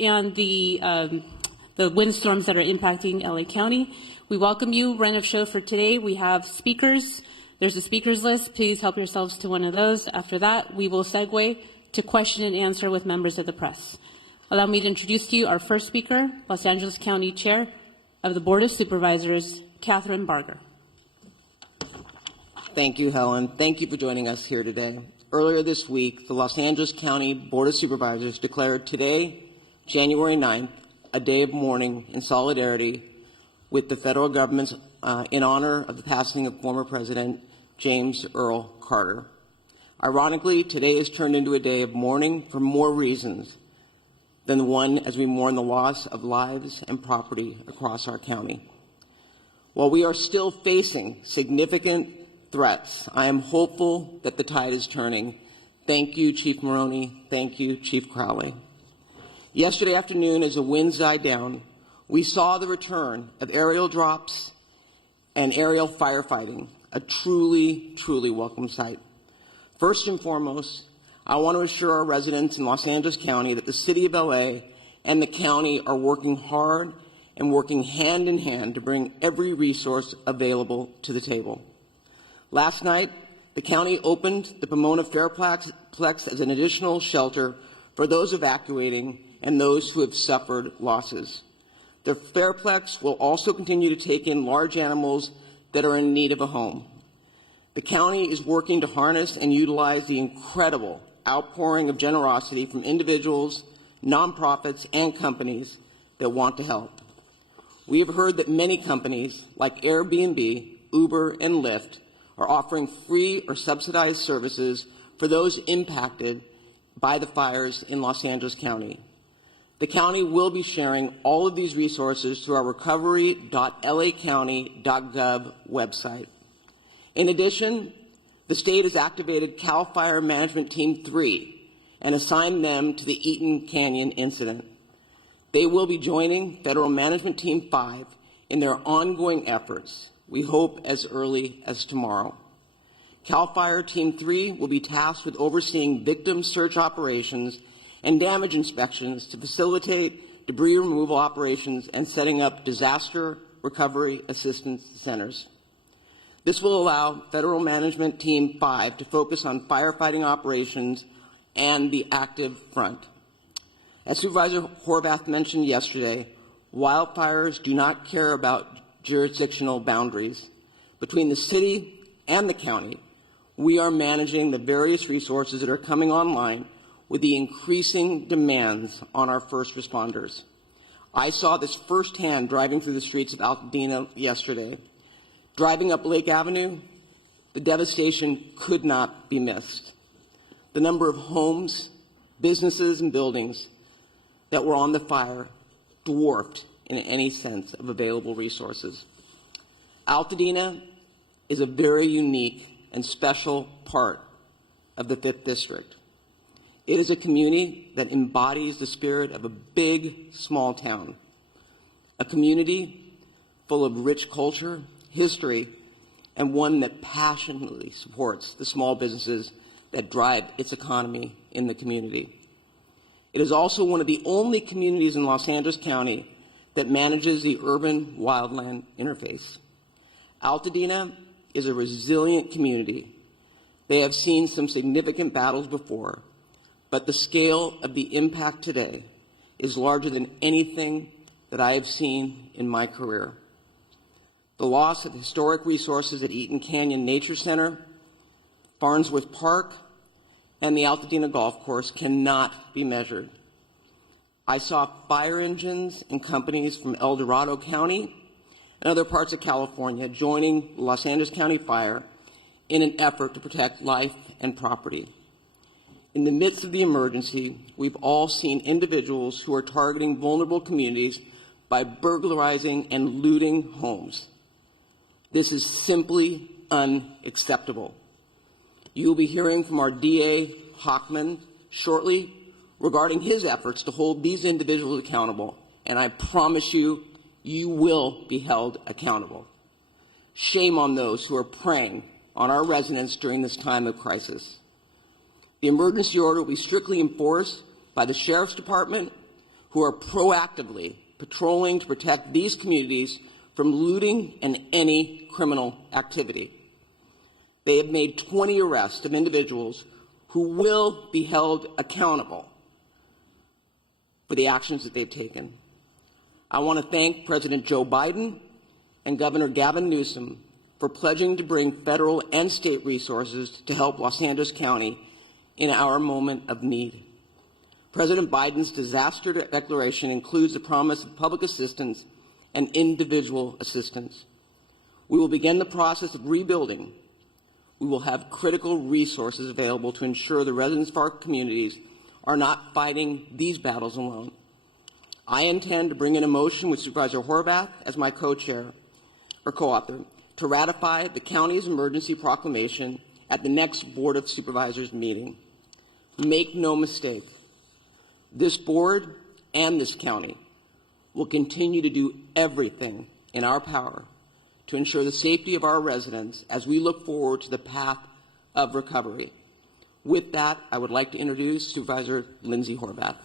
and the windstorms that are impacting LA County. We welcome you. Run of show for today. We have speakers. There's a speakers list. Please help yourselves to one of those. After that, we will segue to question and answer with members of the press. Allow me to introduce to you our first speaker, Los Angeles County Chair of the Board of Supervisors, Catherine Barger. Thank you, Helen. Thank you for joining us here today. Earlier this week, the Los Angeles County Board of Supervisors declared today, January 9th, a day of mourning in solidarity with the federal government's in honor of the passing of former President James Earl Carter. Ironically, today is turned into a day of mourning for more reasons than the one as we mourn the loss of lives and property across our county. While we are still facing significant threats, I am hopeful that the tide is turning. Thank you, Chief Maroney. Thank you, Chief Crowley. Yesterday afternoon, as the winds died down, we saw the return of aerial drops and aerial firefighting, a truly, truly welcome sight. First and foremost, I want to assure our residents in Los Angeles County that the City of LA and the county are working hard and working hand in hand to bring every resource available to the table. Last night, the county opened the Pomona Fairplex as an additional shelter for those evacuating and those who have suffered losses. The Fairplex will also continue to take in large animals that are in need of a home. The county is working to harness and utilize the incredible outpouring of generosity from individuals, nonprofits, and companies that want to help. We have heard that many companies like Airbnb, Uber, and Lyft are offering free or subsidized services for those impacted by the fires in Los Angeles County. The county will be sharing all of these resources through our recovery.lacounty.gov website. In addition, the state has activated CAL FIRE Management Team 3 and assigned them to the Eaton Canyon incident. They will be joining Federal Management Team 5 in their ongoing efforts, we hope as early as tomorrow. CAL FIRE Team 3 will be tasked with overseeing victim search operations and damage inspections to facilitate debris removal operations and setting up disaster recovery assistance centers. This will allow Federal Management Team 5 to focus on firefighting operations and the active front. As Supervisor Horvath mentioned yesterday, wildfires do not care about jurisdictional boundaries. Between the city and the county, we are managing the various resources that are coming online with the increasing demands on our first responders. I saw this firsthand driving through the streets of Altadena yesterday. Driving up Lake Avenue, the devastation could not be missed. The number of homes, businesses, and buildings that were on the fire dwarfed in any sense of available resources. Altadena is a very unique and special part of the 5th District. It is a community that embodies the spirit of a big, small town, a community full of rich culture, history, and one that passionately supports the small businesses that drive its economy in the community. It is also one of the only communities in Los Angeles County that manages the urban wildland interface. Altadena is a resilient community. They have seen some significant battles before, but the scale of the impact today is larger than anything that I have seen in my career. The loss of historic resources at Eaton Canyon Nature Center, Farnsworth Park, and the Altadena Golf Course cannot be measured. I saw fire engines and companies from El Dorado County and other parts of California joining Los Angeles County Fire in an effort to protect life and property. In the midst of the emergency, we've all seen individuals who are targeting vulnerable communities by burglarizing and looting homes. This is simply unacceptable. You will be hearing from our DA, Hochman, shortly regarding his efforts to hold these individuals accountable, and I promise you, you will be held accountable. Shame on those who are preying on our residents during this time of crisis. The emergency order will be strictly enforced by the Sheriff's Department, who are proactively patrolling to protect these communities from looting and any criminal activity. They have made 20 arrests of individuals who will be held accountable for the actions that they've taken. I want to thank President Joe Biden and Governor Gavin Newsom for pledging to bring federal and state resources to help Los Angeles County in our moment of need. President Biden's disaster declaration includes the promise of public assistance and individual assistance. We will begin the process of rebuilding. We will have critical resources available to ensure the residents of our communities are not fighting these battles alone. I intend to bring in a motion with Supervisor Horvath as my co-chair or co-author to ratify the county's emergency proclamation at the next Board of Supervisors meeting. Make no mistake, this board and this county will continue to do everything in our power to ensure the safety of our residents as we look forward to the path of recovery. With that, I would like to introduce Supervisor Lindsay Horvath.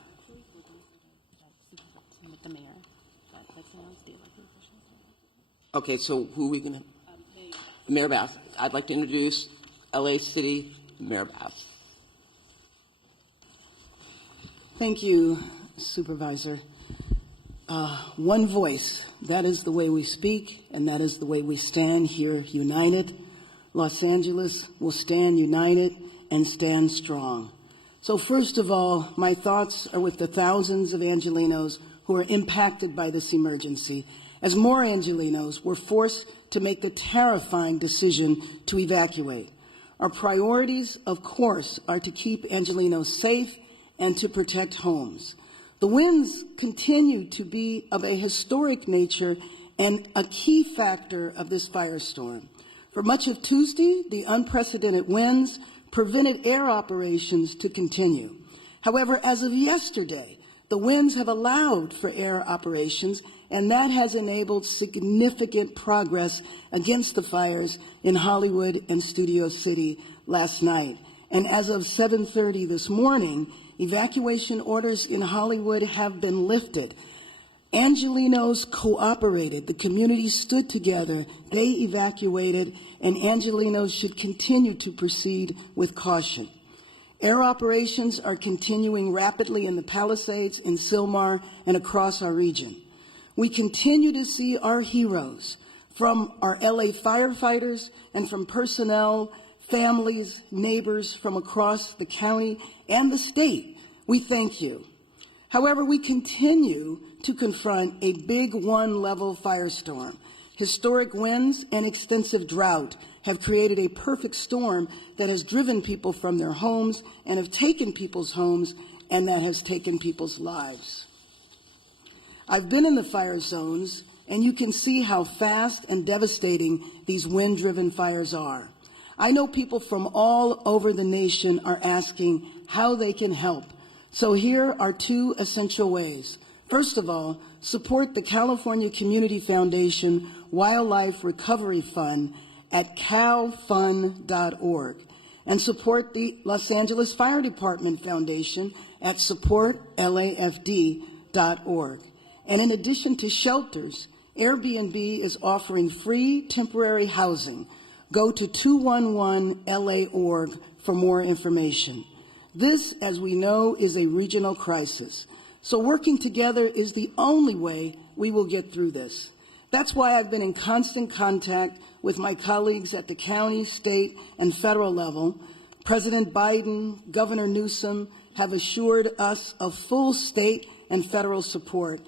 Okay, so who are we going to? Mayor Bass. I'd like to introduce LA City Mayor Bass. Thank you, Supervisor. One voice, that is the way we speak, and that is the way we stand here united. Los Angeles will stand united and stand strong. So first of all, my thoughts are with the thousands of Angelenos who are impacted by this emergency, as more Angelenos were forced to make the terrifying decision to evacuate. Our priorities, of course, are to keep Angelenos safe and to protect homes. The winds continue to be of a historic nature and a key factor of this firestorm. For much of Tuesday, the unprecedented winds prevented air operations to continue. However, as of yesterday, the winds have allowed for air operations, and that has enabled significant progress against the fires in Hollywood and Studio City last night. And as of 7:30 this morning, evacuation orders in Hollywood have been lifted. Angelenos cooperated. The community stood together. They evacuated, and Angelenos should continue to proceed with caution. Air operations are continuing rapidly in the Palisades, in Sylmar, and across our region. We continue to see our heroes, from our LA firefighters and from personnel, families, neighbors from across the county and the state. We thank you. However, we continue to confront a big one-level firestorm. Historic winds and extensive drought have created a perfect storm that has driven people from their homes and have taken people's homes, and that has taken people's lives. I've been in the fire zones, and you can see how fast and devastating these wind-driven fires are. I know people from all over the nation are asking how they can help. So here are two essential ways. First of all, support the California Community Foundation Wildlife Recovery Fund at calfund.org, and support the Los Angeles Fire Department Foundation at supportlafd.org. And in addition to shelters, Airbnb is offering free temporary housing. Go to 211LA.org for more information. This, as we know, is a regional crisis. So working together is the only way we will get through this. That's why I've been in constant contact with my colleagues at the county, state, and federal level. President Biden, Governor Newsom have assured us of full state and federal support.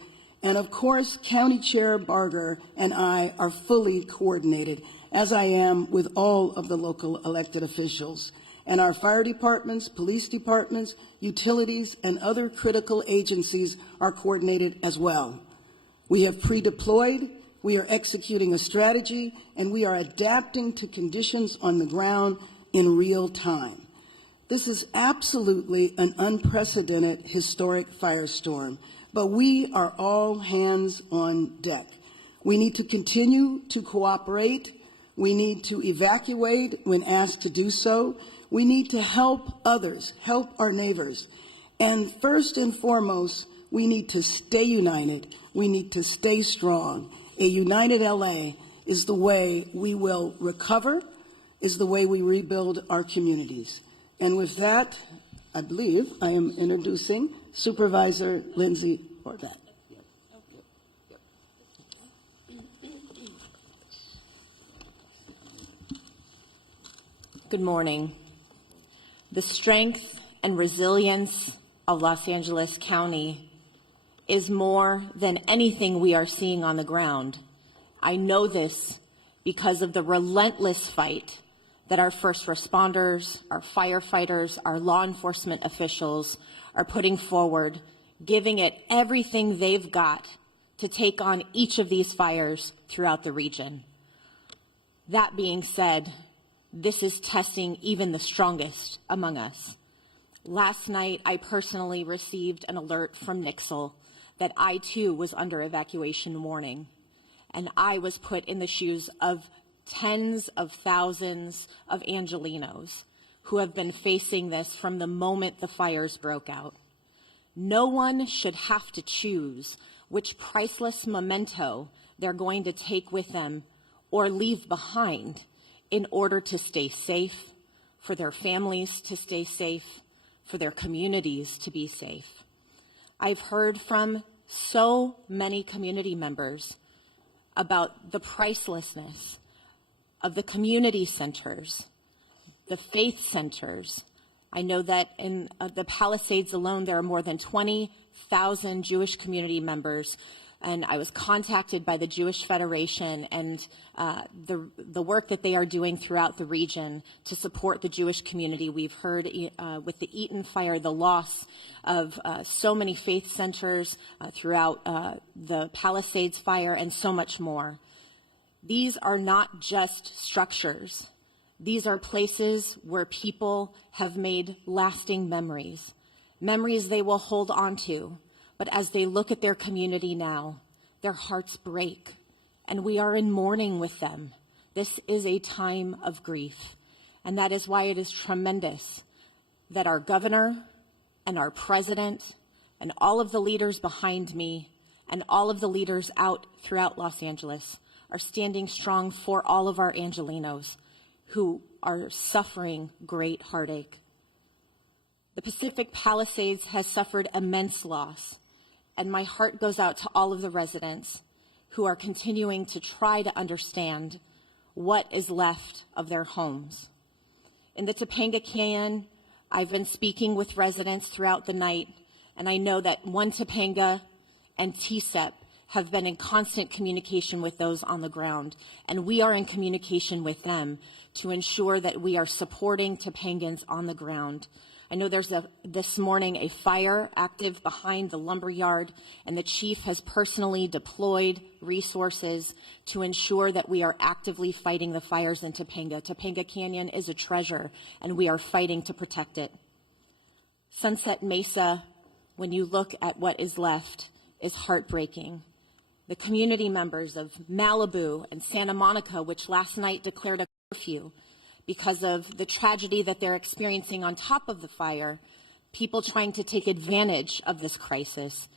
And of course, County Chair Barger and I are fully coordinated, as I am with all of the local elected officials. And our fire departments, police departments, utilities, and other critical agencies are coordinated as well. We have pre-deployed, we are executing a strategy, and we are adapting to conditions on the ground in real time. This is absolutely an unprecedented historic firestorm, but we are all hands on deck. We need to continue to cooperate. We need to evacuate when asked to do so. We need to help others, help our neighbors. And first and foremost, We need to stay united. We need to stay strong. A united LA is the way we will recover, is the way we rebuild our communities. And with that, I believe I am introducing Supervisor Lindsay Horvat. Good morning. The strength and resilience of Los Angeles County is more than anything we are seeing on the ground. I know this because of the relentless fight that our first responders, our firefighters, our law enforcement officials are putting forward, giving it everything they've got to take on each of these fires throughout the region. That being said, this is testing even the strongest among us. Last night, I personally received an alert from Nixle that I too was under evacuation warning, and I was put in the shoes of tens of thousands of Angelenos who have been facing this from the moment the fires broke out. No one should have to choose which priceless memento they're going to take with them or leave behind in order to stay safe, for their families to stay safe, for their communities to be safe. I've heard from so many community members about the pricelessness of the community centers, the faith centers. I know that in the Palisades alone, there are more than 20,000 Jewish community members, and I was contacted by the Jewish Federation and the work that they are doing throughout the region to support the Jewish community. We've heard with the Eaton fire, the loss of so many faith centers throughout the Palisades fire and so much more. These are not just structures. These are places where people have made lasting memories, memories they will hold on to. But as they look at their community now, their hearts break, and we are in mourning with them. This is a time of grief, and that is why it is tremendous that our governor and our president and all of the leaders behind me and all of the leaders out throughout Los Angeles are standing strong for all of our Angelenos who are suffering great heartache. The Pacific Palisades has suffered immense loss, and my heart goes out to all of the residents who are continuing to try to understand what is left of their homes. In the Topanga Canyon, I've been speaking with residents throughout the night, and I know that One Topanga and TSEP have been in constant communication with those on the ground, and we are in communication with them to ensure that we are supporting Topangans on the ground. I know there's this morning a fire active behind the lumber yard, and the chief has personally deployed resources to ensure that we are actively fighting the fires in Topanga. Topanga Canyon is a treasure, and we are fighting to protect it. Sunset Mesa, when you look at what is left, is heartbreaking. The community members of Malibu and Santa Monica, which last night declared a curfew, because of the tragedy that they're experiencing on top of the fire, people trying to take advantage of this crisis.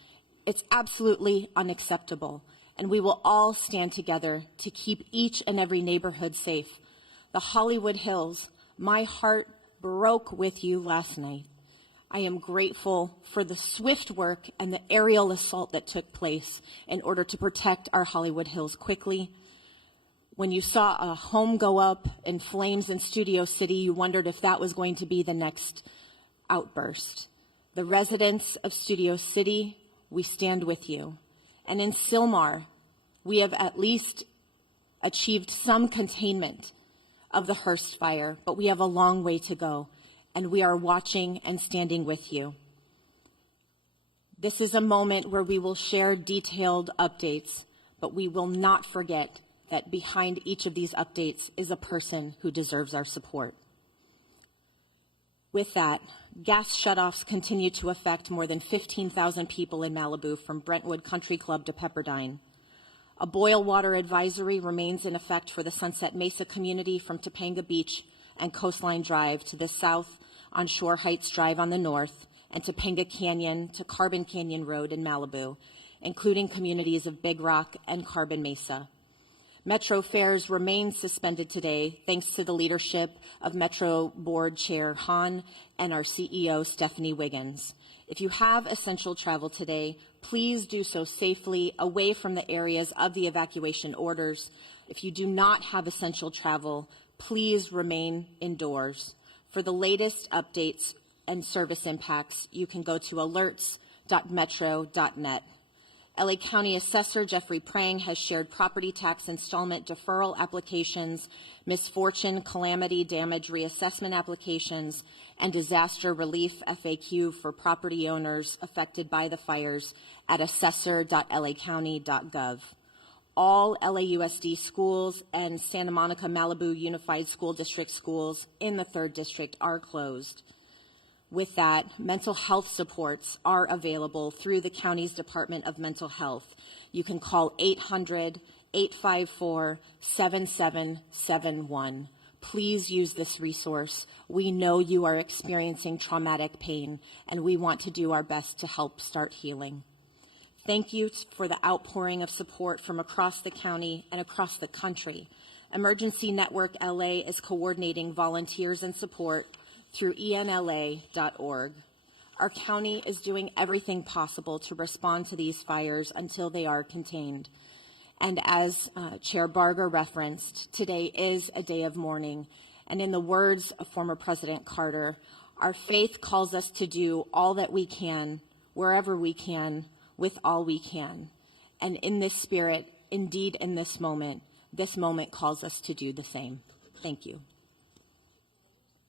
It's absolutely unacceptable, and we will all stand together to keep each and every neighborhood safe. The Hollywood Hills, my heart broke with you last night. I am grateful for the swift work and the aerial assault that took place in order to protect our Hollywood Hills quickly. When you saw a home go up in flames in Studio City, you wondered if that was going to be the next outburst. The residents of Studio City, we stand with you. And in Sylmar, we have at least achieved some containment of the Hearst fire, but we have a long way to go, and we are watching and standing with you. This is a moment where we will share detailed updates, but we will not forget that behind each of these updates is a person who deserves our support. With that, gas shutoffs continue to affect more than 15,000 people in Malibu from Brentwood Country Club to Pepperdine. A boil water advisory remains in effect for the Sunset Mesa community from Topanga Beach and Coastline Drive to the south on Shore Heights Drive on the north and Topanga Canyon to Carbon Canyon Road in Malibu, including communities of Big Rock and Carbon Mesa. Metro fares remain suspended today thanks to the leadership of Metro Board Chair Hahn and our CEO Stephanie Wiggins. If you have essential travel today, please do so safely away from the areas of the evacuation orders. If you do not have essential travel, please remain indoors. For the latest updates and service impacts, you can go to alerts.metro.net. LA County Assessor Jeffrey Prang has shared property tax installment deferral applications, misfortune, calamity, damage reassessment applications, and disaster relief FAQ for property owners affected by the fires at assessor.lacounty.gov. All LAUSD schools and Santa Monica Malibu Unified School District schools in the 3rd District are closed. With that, mental health supports are available through the county's Department of Mental Health. You can call 800-854-7771. Please use this resource. We know you are experiencing traumatic pain, and we want to do our best to help start healing. Thank you for the outpouring of support from across the county and across the country. Emergency Network LA is coordinating volunteers and support through enla.org. Our county is doing everything possible to respond to these fires until they are contained. And as Chair Barger referenced, today is a day of mourning. And in the words of former President Carter, our faith calls us to do all that we can, wherever we can, with all we can. And in this spirit, indeed in this moment calls us to do the same. Thank you.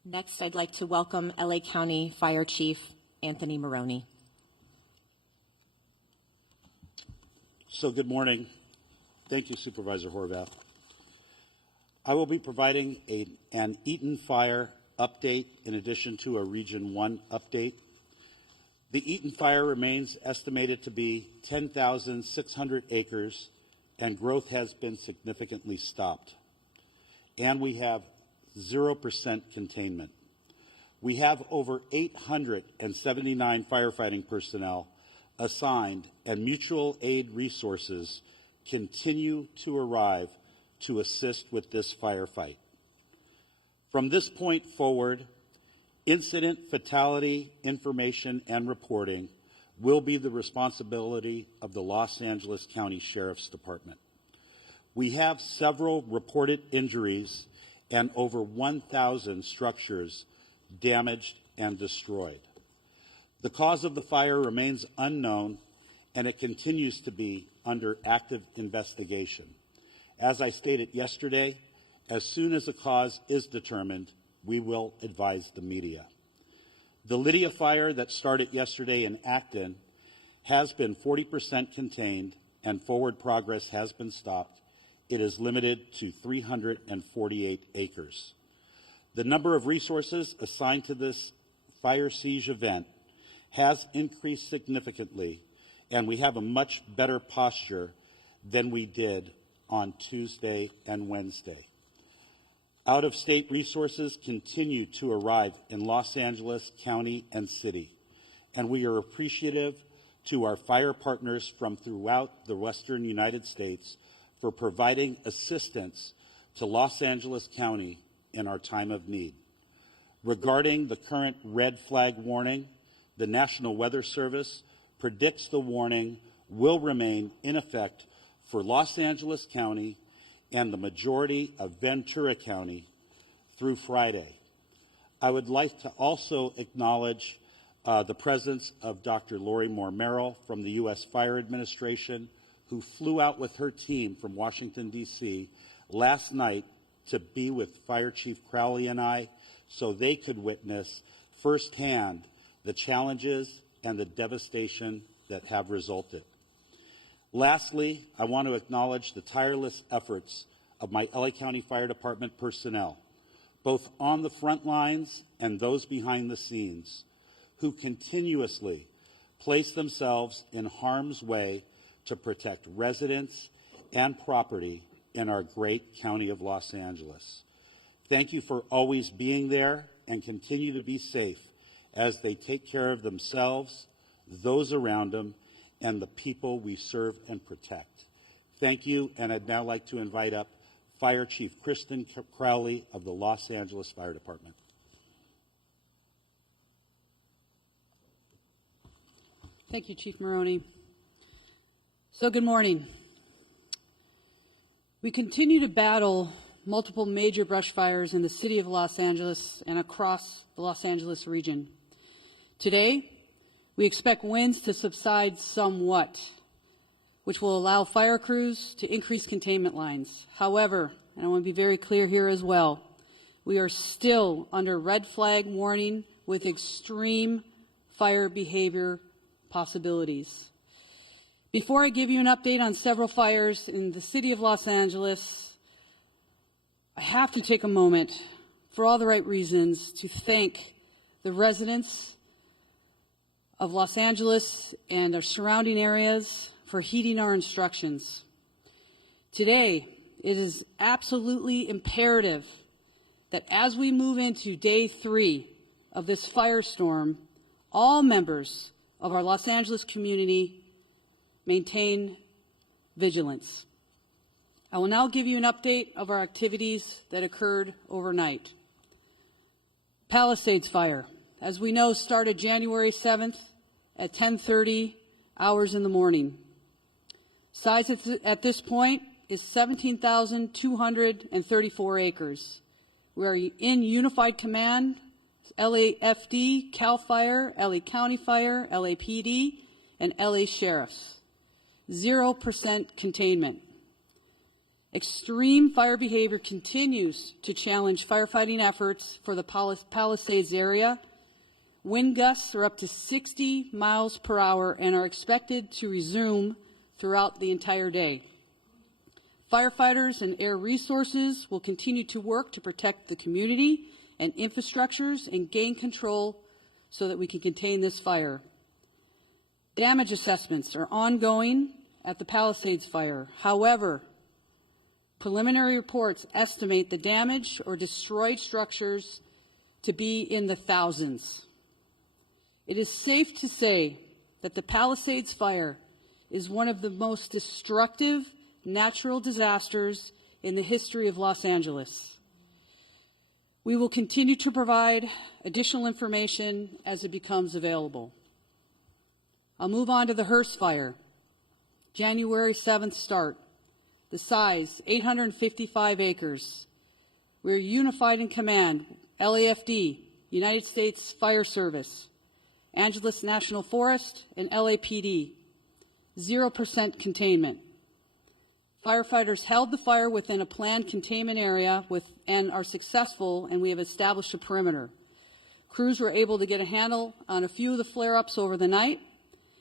Next, I'd like to welcome LA County Fire Chief Anthony Maroney. So good morning. Thank you, Supervisor Horvath. I will be providing an Eaton fire update in addition to a Region 1 update. The Eaton fire remains estimated to be 10,600 acres, and growth has been significantly stopped. And we have 0% containment. We have over 879 firefighting personnel assigned, and mutual aid resources continue to arrive to assist with this firefight. From this point forward, incident fatality information and reporting will be the responsibility of the Los Angeles County Sheriff's Department. We have several reported injuries and over 1,000 structures damaged and destroyed. The cause of the fire remains unknown, and it continues to be under active investigation. As I stated yesterday, as soon as a cause is determined, we will advise the media. The Lydia fire that started yesterday in Acton has been 40% contained, and forward progress has been stopped. It is limited to 348 acres. The number of resources assigned to this fire siege event has increased significantly, and we have a much better posture than we did on Tuesday and Wednesday. Out-of-state resources continue to arrive in Los Angeles County and City, and we are appreciative to our fire partners from throughout the Western United States for providing assistance to Los Angeles County in our time of need. Regarding the current red flag warning, the National Weather Service predicts the warning will remain in effect for Los Angeles County and the majority of Ventura County through Friday. I would like to also acknowledge the presence of Dr. Lori Moore Merrill from the U.S. Fire Administration, who flew out with her team from Washington, D.C. last night to be with Fire Chief Crowley and I so they could witness firsthand the challenges and the devastation that have resulted. Lastly, I want to acknowledge the tireless efforts of my LA County Fire Department personnel, both on the front lines and those behind the scenes, who continuously place themselves in harm's way to protect residents and property in our great county of Los Angeles. Thank you for always being there, and continue to be safe as they take care of themselves, those around them, and the people we serve and protect. Thank you, and I'd now like to invite up Fire Chief Kristen Crowley of the Los Angeles Fire Department. Thank you, Chief Maroney. So good morning. We continue to battle multiple major brush fires in the city of Los Angeles and across the Los Angeles region. Today, we expect winds to subside somewhat, which will allow fire crews to increase containment lines. However, and I want to be very clear here as well, we are still under red flag warning with extreme fire behavior possibilities. Before I give you an update on several fires in the city of Los Angeles, I have to take a moment, for all the right reasons, to thank the residents of Los Angeles and our surrounding areas for heeding our instructions. Today, it is absolutely imperative that as we move into day 3 of this firestorm, all members of our Los Angeles community maintain vigilance. I will now give you an update of our activities that occurred overnight. Palisades Fire, as we know, started January 7th at 10:30 hours in the morning. Size at this point is 17,234 acres. We are in unified command, LAFD, CAL FIRE, LA County Fire, LAPD, and LA Sheriffs. 0% containment. Extreme fire behavior continues to challenge firefighting efforts for the Palisades area. Wind gusts are up to 60 miles per hour and are expected to resume throughout the entire day. Firefighters and air resources will continue to work to protect the community and infrastructures and gain control so that we can contain this fire. Damage assessments are ongoing at the Palisades Fire. However, preliminary reports estimate the damage or destroyed structures to be in the thousands. It is safe to say that the Palisades Fire is one of the most destructive natural disasters in the history of Los Angeles. We will continue to provide additional information as it becomes available. I'll move on to the Hearst Fire. January 7th start. The size, 855 acres. We're unified in command, LAFD, United States Fire Service, Angeles National Forest, and LAPD. 0% containment. Firefighters held the fire within a planned containment area and are successful, and we have established a perimeter. Crews were able to get a handle on a few of the flare-ups over the night.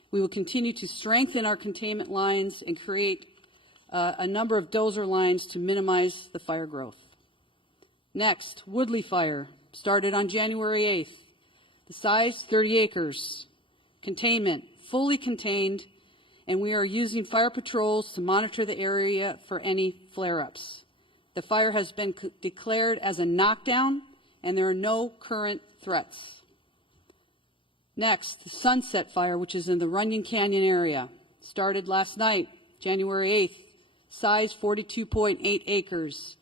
We will continue to strengthen our containment lines and create a number of dozer lines to minimize the fire growth. Next, Woodley Fire started on January 8th. The size, 30 acres. Containment, fully contained, and we are using fire patrols to monitor the area for any flare-ups. The fire has been declared as a knockdown, and there are no current threats. Next, the Sunset Fire, which is in the Runyon Canyon area, started last night, January 8th. Size 42.8 acres.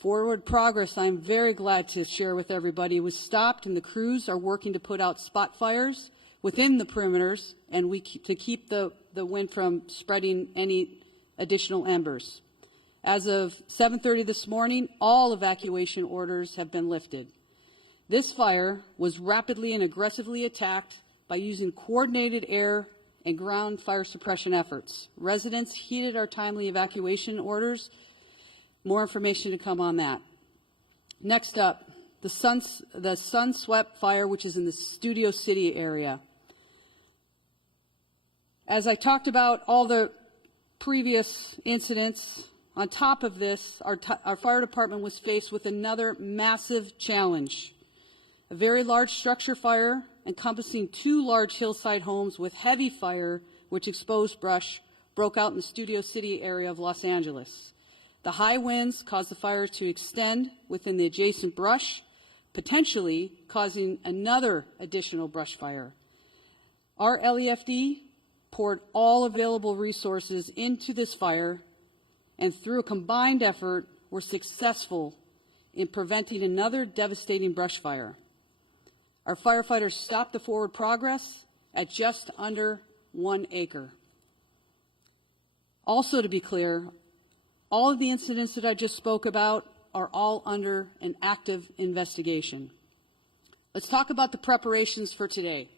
Forward progress, I'm very glad to share with everybody, was stopped, and the crews are working to put out spot fires within the perimeters and to keep the wind from spreading any additional embers. As of 7:30 this morning, all evacuation orders have been lifted. This fire was rapidly and aggressively attacked by using coordinated air and ground fire suppression efforts. Residents heeded our timely evacuation orders. More information to come on that. Next up, the Sunswept Fire, which is in the Studio City area. As I talked about all the previous incidents, on top of this, our fire department was faced with another massive challenge. A very large structure fire encompassing 2 large hillside homes with heavy fire, which exposed brush, broke out in the Studio City area of Los Angeles. The high winds caused the fire to extend within the adjacent brush, potentially causing another additional brush fire. Our LAFD poured all available resources into this fire, and through a combined effort, were successful in preventing another devastating brush fire. Our firefighters stopped the forward progress at just under 1 acre. Also, to be clear, all of the incidents that I just spoke about are all under an active investigation. Let's talk about the preparations for today.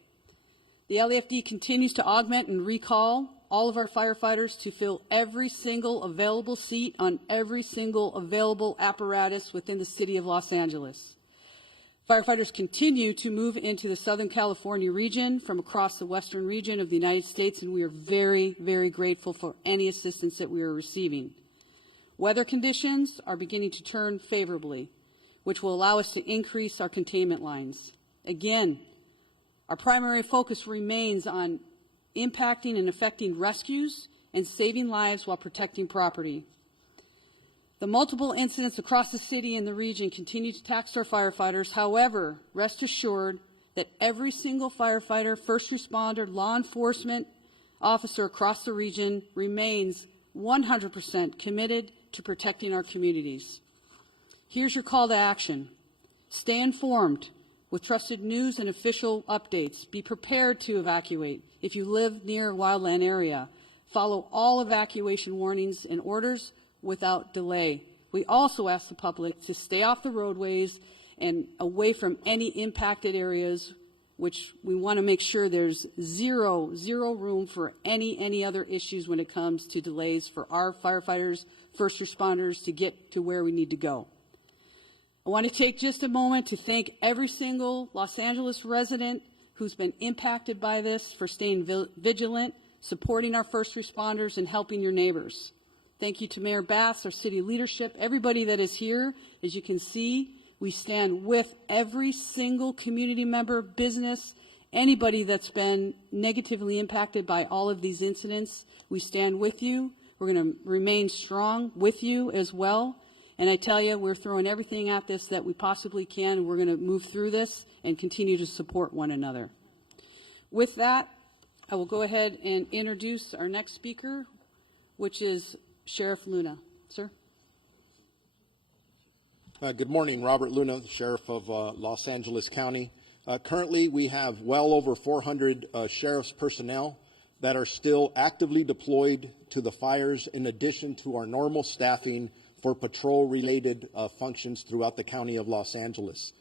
The LAFD continues to augment and recall all of our firefighters to fill every single available seat on every single available apparatus within the city of Los Angeles. Firefighters continue to move into the Southern California region from across the western region of the United States, and we are very, very grateful for any assistance that we are receiving. Weather conditions are beginning to turn favorably, which will allow us to increase our containment lines. Again, our primary focus remains on impacting and affecting rescues and saving lives while protecting property. The multiple incidents across the city and the region continue to tax our firefighters. However, rest assured that every single firefighter, first responder, law enforcement officer across the region remains 100% committed to protecting our communities. Here's your call to action. Stay informed with trusted news and official updates. Be prepared to evacuate if you live near a wildland area. Follow all evacuation warnings and orders without delay. We also ask the public to stay off the roadways and away from any impacted areas, which we want to make sure there's zero room for any other issues when it comes to delays for our firefighters, first responders to get to where we need to go. I want to take just a moment to thank every single Los Angeles resident who's been impacted by this for staying vigilant, supporting our first responders, and helping your neighbors. Thank you to Mayor Bass, our city leadership, everybody that is here. As you can see, we stand with every single community member, business, anybody that's been negatively impacted by all of these incidents. We stand with you. We're going to remain strong with you as well. And I tell you, we're throwing everything at this that we possibly can, and we're going to move through this and continue to support one another. With that, I will go ahead and introduce our next speaker, which is Sheriff Luna. Sir? Good morning, Robert Luna, the Sheriff of Los Angeles County. Currently, we have well over 400 sheriff's personnel that are still actively deployed to the fires, in addition to our normal staffing for patrol-related functions throughout the county of Los Angeles.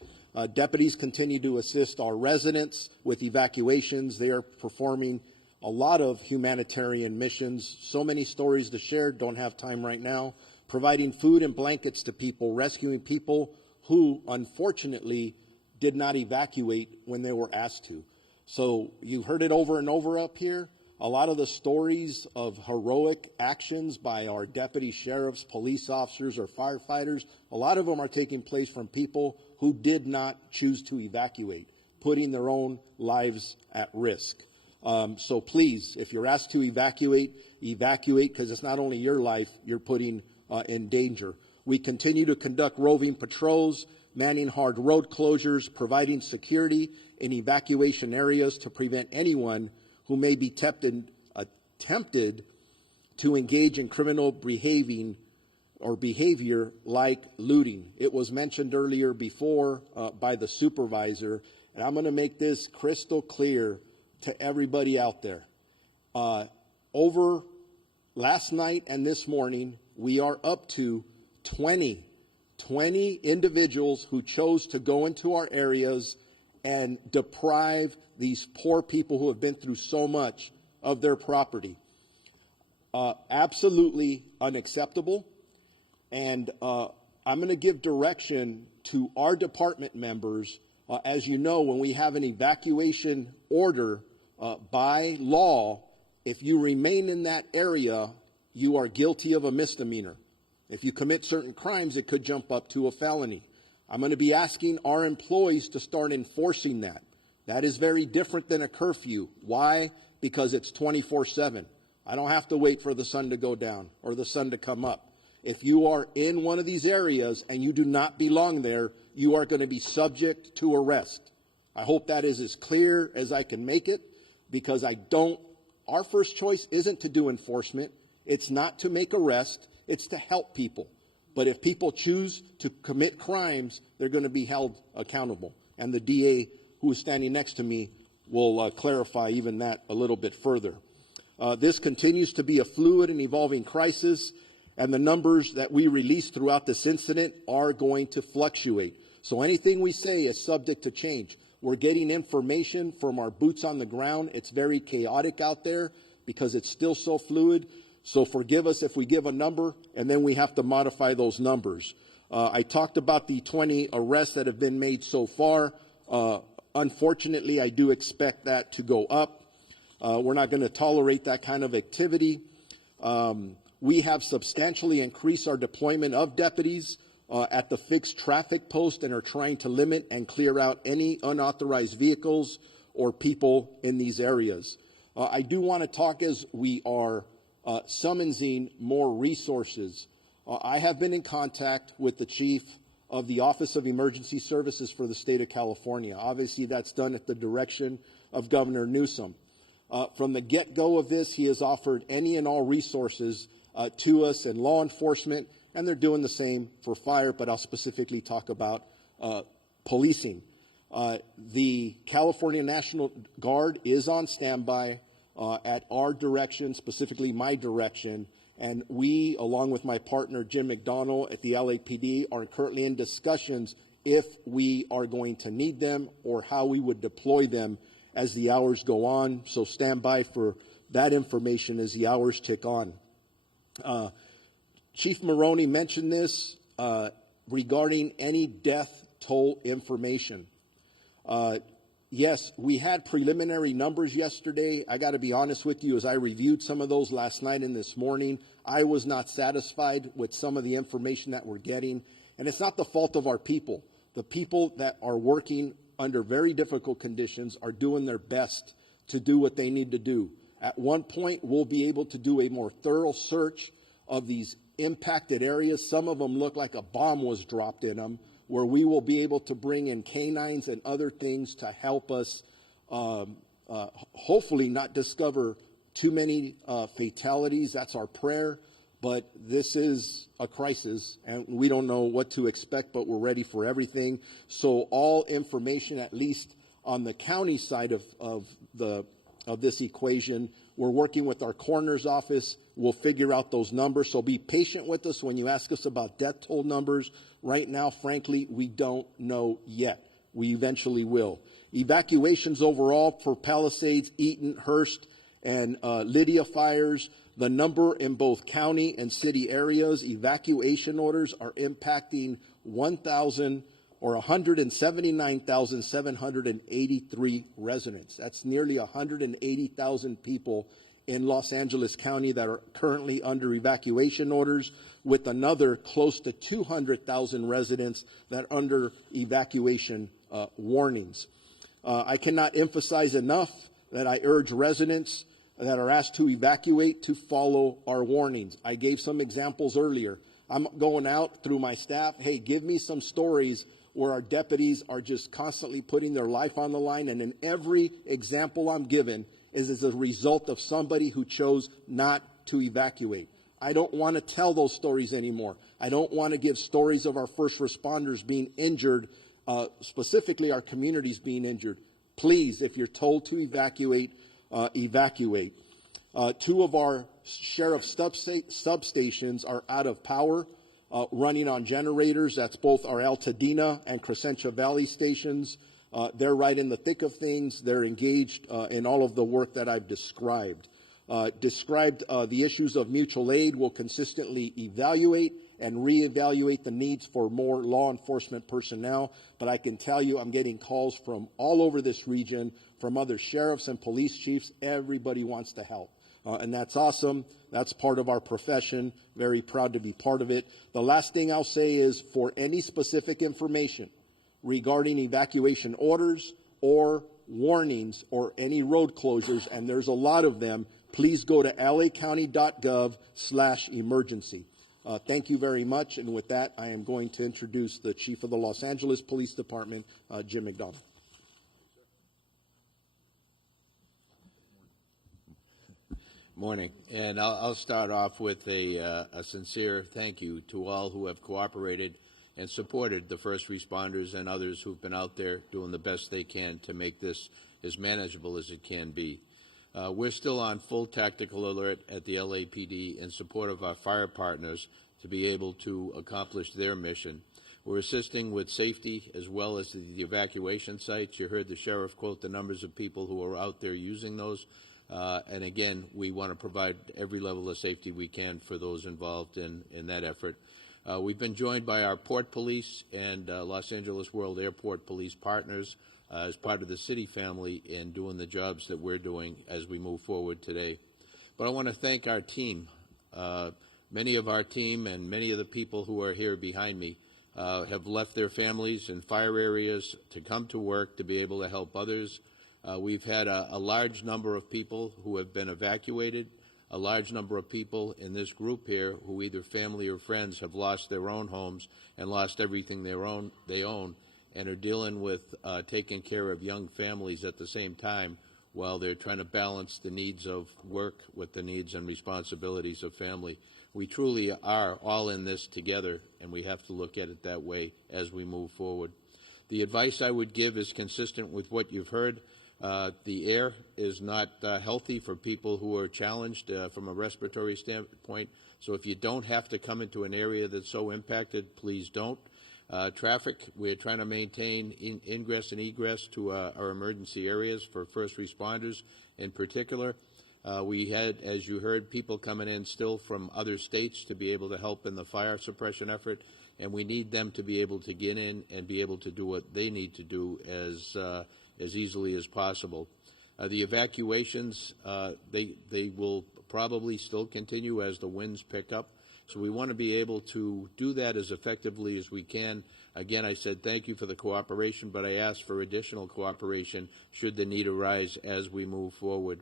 Deputies continue to assist our residents with evacuations. They are performing a lot of humanitarian missions. So many stories to share, don't have time right now. Providing food and blankets to people, rescuing people who, unfortunately, did not evacuate when they were asked to. So you've heard it over and over up here. A lot of the stories of heroic actions by our deputy sheriffs, police officers, or firefighters, a lot of them are taking place from people who did not choose to evacuate, putting their own lives at risk. So please, if you're asked to evacuate, because it's not only your life you're putting in danger. We continue to conduct roving patrols, manning hard road closures, providing security in evacuation areas to prevent anyone who may be tempted to engage in criminal behavior like looting. It was mentioned earlier before by the supervisor, and I'm going to make this crystal clear to everybody out there. Over last night and this morning, we are up to 20 individuals who chose to go into our areas and deprive these poor people who have been through so much of their property. Absolutely unacceptable. And I'm going to give direction to our department members. As you know, when we have an evacuation order by law, if you remain in that area, you are guilty of a misdemeanor. If you commit certain crimes, it could jump up to a felony. I'm going to be asking our employees to start enforcing that. That is very different than a curfew. Why? Because it's 24/7. I don't have to wait for the sun to go down or the sun to come up. If you are in one of these areas and you do not belong there, you are going to be subject to arrest. I hope that is as clear as I can make it, because our first choice isn't to do enforcement. It's not to make arrests. It's to help people. But if people choose to commit crimes, they're going to be held accountable. And the DA, who is standing next to me, will clarify even that a little bit further. This continues to be a fluid and evolving crisis, and the numbers that we release throughout this incident are going to fluctuate. So anything we say is subject to change. We're getting information from our boots on the ground. It's very chaotic out there because it's still so fluid. So forgive us if we give a number and then we have to modify those numbers. I talked about the 20 arrests that have been made so far. Unfortunately, I do expect that to go up. We're not going to tolerate that kind of activity. We have substantially increased our deployment of deputies at the fixed traffic post and are trying to limit and clear out any unauthorized vehicles or people in these areas. I do want to talk as we are summoning more resources. I have been in contact with the chief of the Office of Emergency Services for the state of California. Obviously, that's done at the direction of Governor Newsom. From the get-go of this, he has offered any and all resources to us in law enforcement, and they're doing the same for fire, but I'll specifically talk about policing. The California National Guard is on standby at our direction, specifically my direction, and we, along with my partner Jim McDonnell at the LAPD, are currently in discussions if we are going to need them or how we would deploy them as the hours go on. So stand by for that information as the hours tick on. Chief Maroney mentioned this regarding any death toll information. Yes, we had preliminary numbers yesterday. I got to be honest with you, as I reviewed some of those last night and this morning, I was not satisfied with some of the information that we're getting. And it's not the fault of our people. The people that are working under very difficult conditions are doing their best to do what they need to do. At one point, we'll be able to do a more thorough search of these impacted areas. Some of them look like a bomb was dropped in them, where we will be able to bring in canines and other things to help us hopefully not discover too many fatalities. That's our prayer. But this is a crisis, and we don't know what to expect, but we're ready for everything. So all information, at least on the county side of this equation, we're working with our coroner's office. We'll figure out those numbers. So be patient with us when you ask us about death toll numbers. Right now, frankly, we don't know yet. We eventually will. Evacuations overall for Palisades, Eaton, Hearst, and Lydia fires. The number in both county and city areas, evacuation orders are impacting 179,783 residents. That's nearly 180,000 people in Los Angeles County that are currently under evacuation orders, with another close to 200,000 residents that are under evacuation warnings. I cannot emphasize enough that I urge residents that are asked to evacuate to follow our warnings. I gave some examples earlier. I'm going out through my staff, hey, give me some stories where our deputies are just constantly putting their life on the line, and in every example I'm given is as a result of somebody who chose not to evacuate. I don't want to tell those stories anymore. I don't want to give stories of our first responders being injured, specifically our communities being injured. Please, if you're told to evacuate, evacuate. Two of our sheriff's substations are out of power, running on generators. That's both our Altadena and Crescentia Valley stations. They're right in the thick of things. They're engaged in all of the work that I've described. The issues of mutual aid. Will consistently evaluate and reevaluate the needs for more law enforcement personnel. But I can tell you I'm getting calls from all over this region, from other sheriffs and police chiefs. Everybody wants to help. And that's awesome. That's part of our profession. Very proud to be part of it. The last thing I'll say is, for any specific information regarding evacuation orders or warnings or any road closures, and there's a lot of them, please go to lacounty.gov/emergency. Thank you very much. And with that, I am going to introduce the Chief of the Los Angeles Police Department, Jim McDonald. Morning, and I'll start off with a sincere thank you to all who have cooperated and supported the first responders and others who've been out there doing the best they can to make this as manageable as it can be. We're still on full tactical alert at the LAPD in support of our fire partners to be able to accomplish their mission. We're assisting with safety as well as the evacuation sites. You heard the sheriff quote the numbers of people who are out there using those. And again, we want to provide every level of safety we can for those involved in that effort. We've been joined by our Port Police and Los Angeles World Airport Police partners as part of the city family in doing the jobs that we're doing as we move forward today. But I want to thank our team. Many of our team and many of the people who are here behind me have left their families in fire areas to come to work to be able to help others. We've had a large number of people who have been evacuated, a large number of people in this group here who either family or friends have lost their own homes and lost everything they own and are dealing with taking care of young families at the same time while they're trying to balance the needs of work with the needs and responsibilities of family. We truly are all in this together, and we have to look at it that way as we move forward. The advice I would give is consistent with what you've heard. The air is not healthy for people who are challenged from a respiratory standpoint. So if you don't have to come into an area that's so impacted, please don't. Traffic, we're trying to maintain ingress and egress to our emergency areas for first responders in particular. We had, as you heard, people coming in still from other states to be able to help in the fire suppression effort, and we need them to be able to get in and be able to do what they need to do as easily as possible. The evacuations, they will probably still continue as the winds pick up. So we want to be able to do that as effectively as we can. Again, I said thank you for the cooperation, but I ask for additional cooperation should the need arise as we move forward.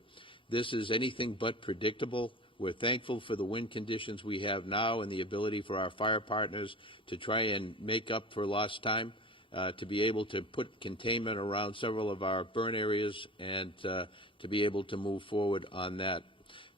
This is anything but predictable. We're thankful for the wind conditions we have now and the ability for our fire partners to try and make up for lost time, to be able to put containment around several of our burn areas and to be able to move forward on that.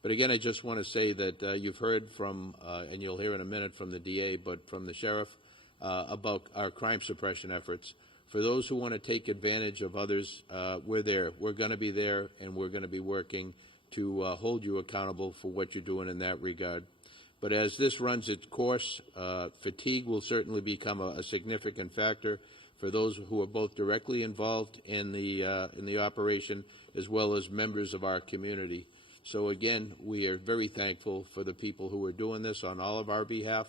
But again, I just want to say that you've heard from, and you'll hear in a minute from the DA, but from the sheriff about our crime suppression efforts. For those who want to take advantage of others, we're there. We're going to be there, and we're going to be working to hold you accountable for what you're doing in that regard. But as this runs its course, fatigue will certainly become a significant factor for those who are both directly involved in the operation as well as members of our community. So again, we are very thankful for the people who are doing this on all of our behalf,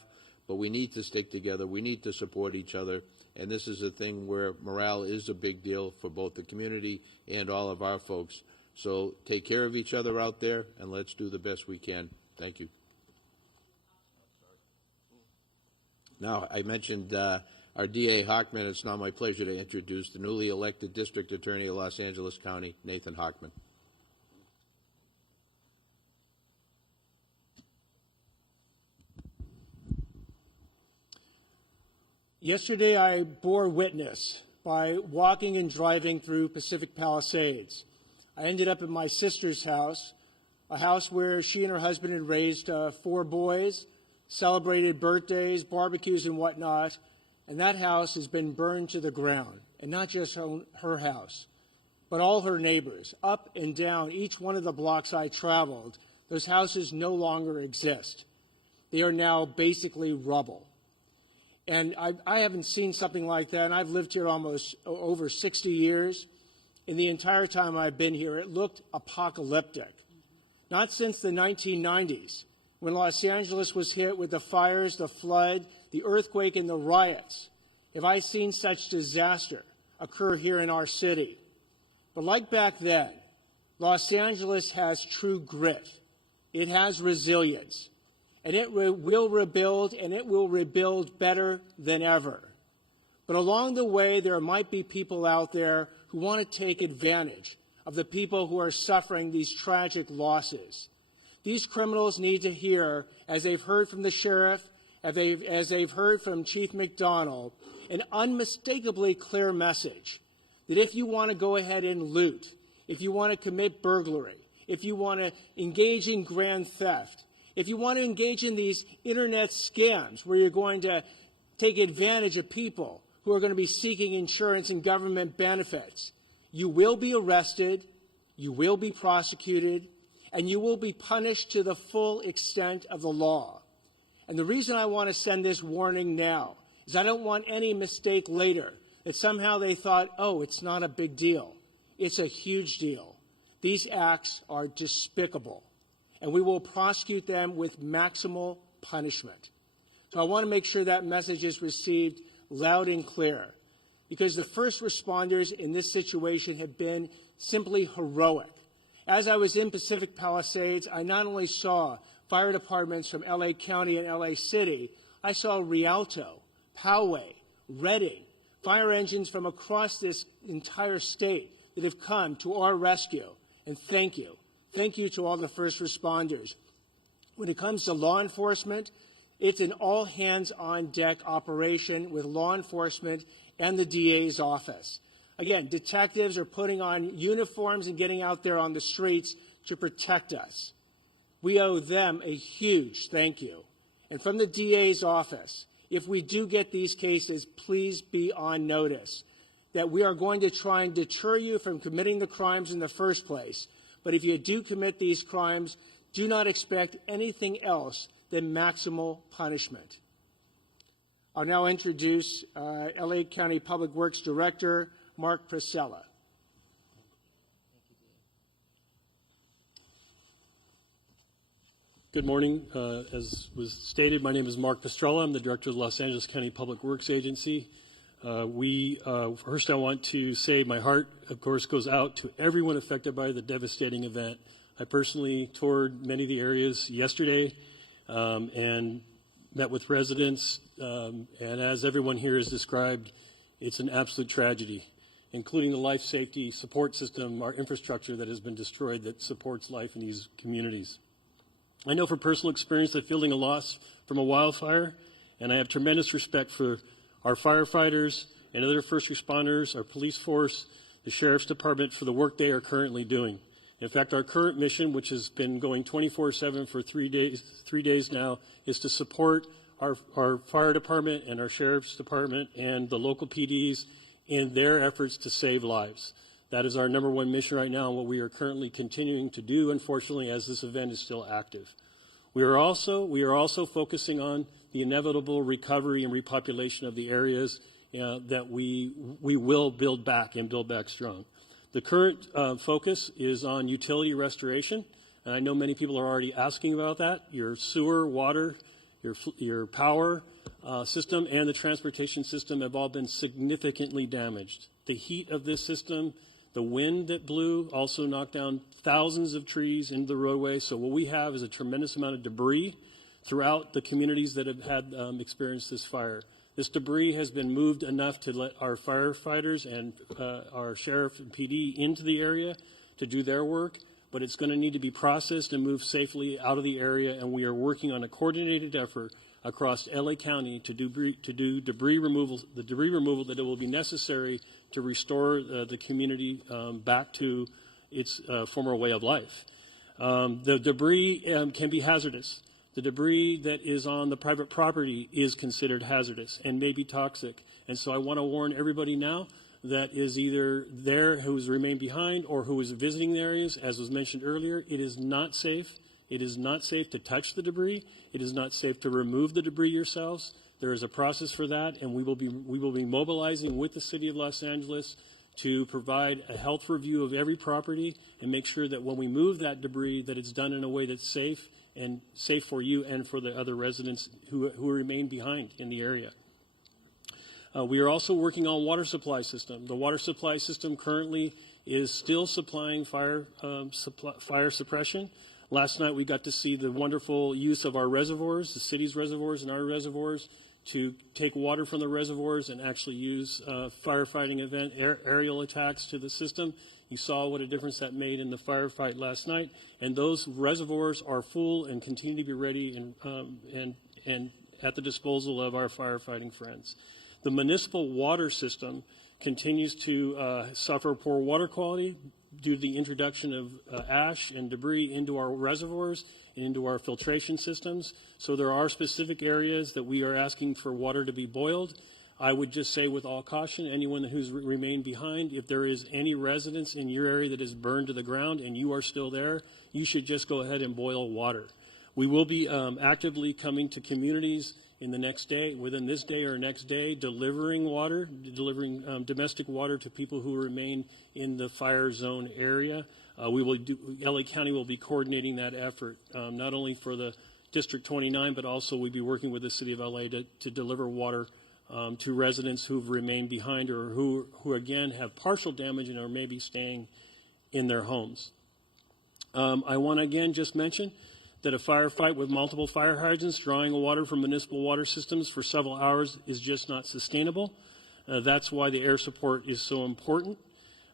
but we need to stick together. We need to support each other, and this is a thing where morale is a big deal for both the community and all of our folks. So take care of each other out there, and let's do the best we can. Thank you. Now, I mentioned our DA Hockman. It's now my pleasure to introduce the newly elected District Attorney of Los Angeles County, Nathan Hockman. Yesterday, I bore witness by walking and driving through Pacific Palisades. I ended up at my sister's house, a house where she and her husband had raised 4 boys, celebrated birthdays, barbecues, and whatnot, and that house has been burned to the ground. And not just her house, but all her neighbors. Up and down each one of the blocks I traveled, those houses no longer exist. They are now basically rubble. And I haven't seen something like that, and I've lived here almost over 60 years. In the entire time I've been here, it looked apocalyptic. Not since the 1990s, when Los Angeles was hit with the fires, the flood, the earthquake, and the riots, have I seen such disaster occur here in our city. But like back then, Los Angeles has true grit. It has resilience. And it will rebuild, and it will rebuild better than ever. But along the way, there might be people out there who want to take advantage of the people who are suffering these tragic losses. These criminals need to hear, as they've heard from the sheriff as they've heard from Chief McDonald, an unmistakably clear message that if you want to go ahead and loot, if you want to commit burglary, if you want to engage in grand theft, if you want to engage in these internet scams where you're going to take advantage of people who are going to be seeking insurance and government benefits, you will be arrested, you will be prosecuted, and you will be punished to the full extent of the law. And the reason I want to send this warning now is I don't want any mistake later that somehow they thought, oh, it's not a big deal. It's a huge deal. These acts are despicable, and we will prosecute them with maximal punishment. So I want to make sure that message is received loud and clear, because the first responders in this situation have been simply heroic. As I was in Pacific Palisades, I not only saw fire departments from LA County and LA City, I saw Rialto, Poway, Redding, fire engines from across this entire state that have come to our rescue. And thank you. Thank you to all the first responders. When it comes to law enforcement, it's an all-hands-on-deck operation with law enforcement and the DA's office. Again, detectives are putting on uniforms and getting out there on the streets to protect us. We owe them a huge thank you. And from the DA's office, if we do get these cases, please be on notice that we are going to try and deter you from committing the crimes in the first place. But if you do commit these crimes, do not expect anything else than maximal punishment. I'll now introduce LA County Public Works Director Mark Priscilla. Good morning. As was stated, my name is Mark Pastrella. I'm the Director of the Los Angeles County Public Works Agency. First I want to say my heart, of course, goes out to everyone affected by the devastating event. I personally toured many of the areas yesterday and met with residents, and as everyone here has described, it's an absolute tragedy, including the life safety support system, our infrastructure that has been destroyed that supports life in these communities. I know from personal experience that fielding a loss from a wildfire, and I have tremendous respect for our firefighters and other first responders, our police force, the Sheriff's Department for the work they are currently doing. In fact, our current mission, which has been going 24/7 for 3 days now, is to support our fire department and our Sheriff's Department and the local PDs in their efforts to save lives. That is our number one mission right now and what we are currently continuing to do, unfortunately, as this event is still active. We are also focusing on the inevitable recovery and repopulation of the areas that we will build back and build back strong. The current focus is on utility restoration, and I know many people are already asking about that. Your sewer, water, your power system, and the transportation system have all been significantly damaged. The heat of this system, the wind that blew also knocked down thousands of trees into the roadway. So what we have is a tremendous amount of debris throughout the communities that have had experienced this fire. This debris has been moved enough to let our firefighters and our sheriff and PD into the area to do their work, but it's going to need to be processed and moved safely out of the area, and we are working on a coordinated effort across LA County to do debris removal, the debris removal that it will be necessary to restore the community back to its former way of life. The debris can be hazardous. The debris that is on the private property is considered hazardous and may be toxic. And so I want to warn everybody now that is either there who has remained behind or who is visiting the areas, as was mentioned earlier, it is not safe. It is not safe to touch the debris. It is not safe to remove the debris yourselves. There is a process for that, and we will be mobilizing with the City of Los Angeles to provide a health review of every property and make sure that when we move that debris, that it's done in a way that's safe and safe for you and for the other residents who remain behind in the area. We are also working on water supply system. The water supply system currently is still supplying fire suppression. Last night we got to see the wonderful use of our reservoirs, the city's reservoirs and our reservoirs, to take water from the reservoirs and actually use firefighting event aerial attacks to the system. You saw what a difference that made in the firefight last night, and those reservoirs are full and continue to be ready at the disposal of our firefighting friends. The municipal water system continues to suffer poor water quality due to the introduction of ash and debris into our reservoirs and into our filtration systems. So there are specific areas that we are asking for water to be boiled. I would just say with all caution, anyone who's remained behind, if there is any residence in your area that is burned to the ground and you are still there, you should just go ahead and boil water. We will be actively coming to communities in the next day, within this day or next day, delivering water, delivering domestic water to people who remain in the fire zone area. LA County will be coordinating that effort, not only for the District 29, but also we'll be working with the City of LA to deliver water to residents who've remained behind or who again have partial damage and are maybe staying in their homes. I want to again just mention that a firefight with multiple fire hydrants drawing water from municipal water systems for several hours is just not sustainable. That's why the air support is so important.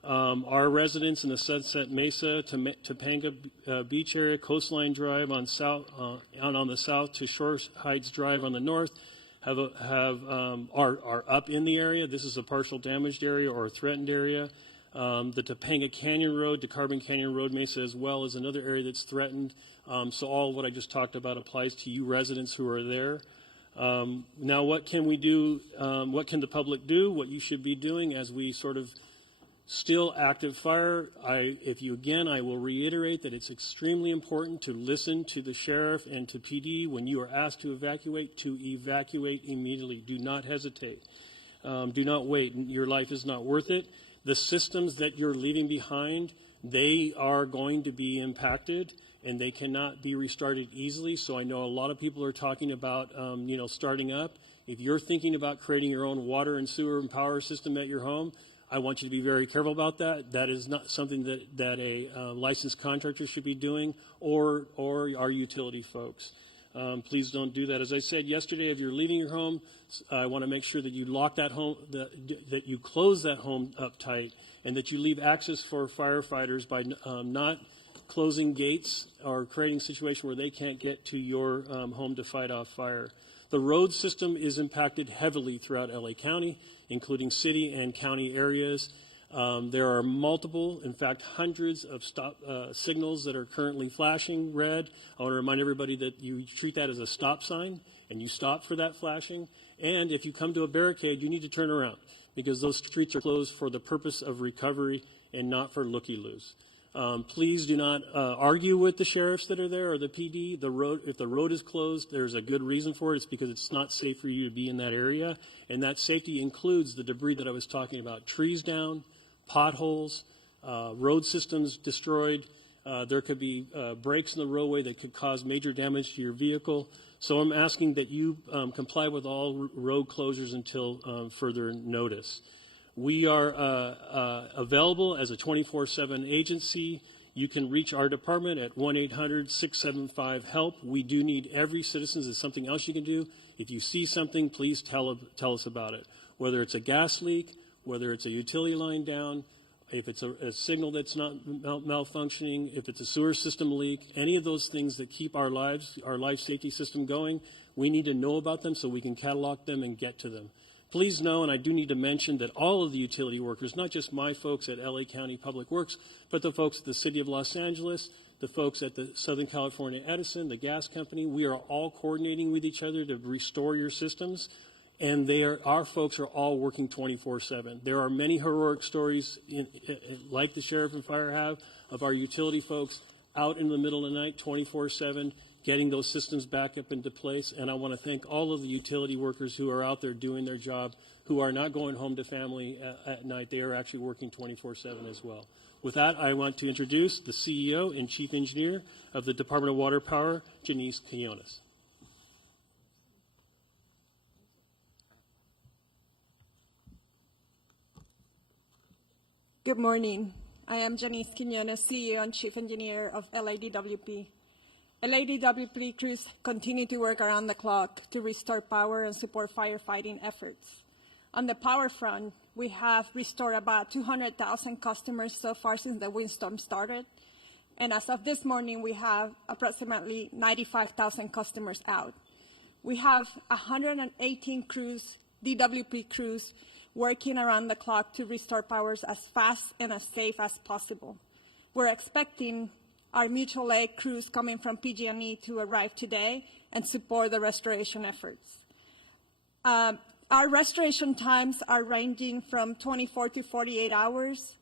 Our residents in the Sunset Mesa, Topanga Beach area, Coastline Drive on the south to Shore Heights Drive on the north are up in the area. This is a partial damaged area or a threatened area. The Topanga Canyon Road to Carbon Canyon Road Mesa as well is another area that's threatened. So all what I just talked about applies to you residents who are there. Now what can we do? What can the public do? What you should be doing as we sort of still active fire. I will reiterate that it's extremely important to listen to the sheriff and to PD when you are asked to evacuate immediately. Do not hesitate. Do not wait. Your life is not worth it. The systems that you're leaving behind, they are going to be impacted and they cannot be restarted easily. So I know a lot of people are talking about, starting up. If you're thinking about creating your own water and sewer and power system at your home, I want you to be very careful about that. That is not something that a licensed contractor should be doing or our utility folks. Please don't do that. As I said yesterday, if you're leaving your home, I want to make sure that you lock that home, that you close that home up tight, and that you leave access for firefighters by not closing gates or creating a situation where they can't get to your home to fight off fire. The road system is impacted heavily throughout LA County, including city and county areas. There are multiple, in fact, hundreds of stop signals that are currently flashing red. I want to remind everybody that you treat that as a stop sign and you stop for that flashing. And if you come to a barricade, you need to turn around because those streets are closed for the purpose of recovery and not for looky-loos. Please do not argue with the sheriffs that are there or the PD. If the road is closed, there's a good reason for it. It's because it's not safe for you to be in that area. And that safety includes the debris that I was talking about. Trees down, potholes, road systems destroyed. There could be breaks in the roadway that could cause major damage to your vehicle. So I'm asking that you comply with all road closures until further notice. We are available as a 24/7 agency. You can reach our department at 1-800-675-HELP. We do need every citizen. There's something else you can do. If you see something, please tell us about it. Whether it's a gas leak, whether it's a utility line down, if it's a signal that's not malfunctioning, if it's a sewer system leak, any of those things that keep our life safety system going, we need to know about them so we can catalog them and get to them. Please know, and I do need to mention that all of the utility workers, not just my folks at LA County Public Works, but the folks at the City of Los Angeles, the folks at the Southern California Edison, the gas company, we are all coordinating with each other to restore your systems. And our folks are all working 24/7. There are many heroic stories, like the sheriff and fire have, of our utility folks out in the middle of the night, 24/7, getting those systems back up into place. And I want to thank all of the utility workers who are out there doing their job, who are not going home to family at night. They are actually working 24/7 as well. With that, I want to introduce the CEO and Chief Engineer of the Department of Water Power, Janice Quinones. Good morning. I am Janice Quinones, CEO and Chief Engineer of LADWP. LADWP crews continue to work around the clock to restore power and support firefighting efforts. On the power front, we have restored about 200,000 customers so far since the windstorm started. And as of this morning, we have approximately 95,000 customers out. We have 118 crews, DWP crews, working around the clock to restore powers as fast and as safe as possible. We're expecting our mutual aid crews coming from PG&E to arrive today and support the restoration efforts. Our restoration times are ranging from 24 to 48 hours.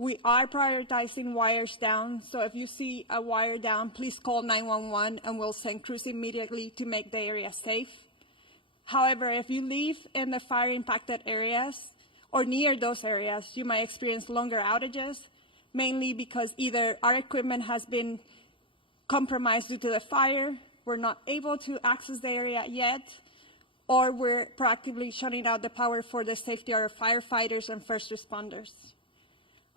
We are prioritizing wires down, so if you see a wire down, please call 911 and we'll send crews immediately to make the area safe. However, if you live in the fire-impacted areas or near those areas, you might experience longer outages, mainly because either our equipment has been compromised due to the fire, we're not able to access the area yet, or we're proactively shutting out the power for the safety of our firefighters and first responders.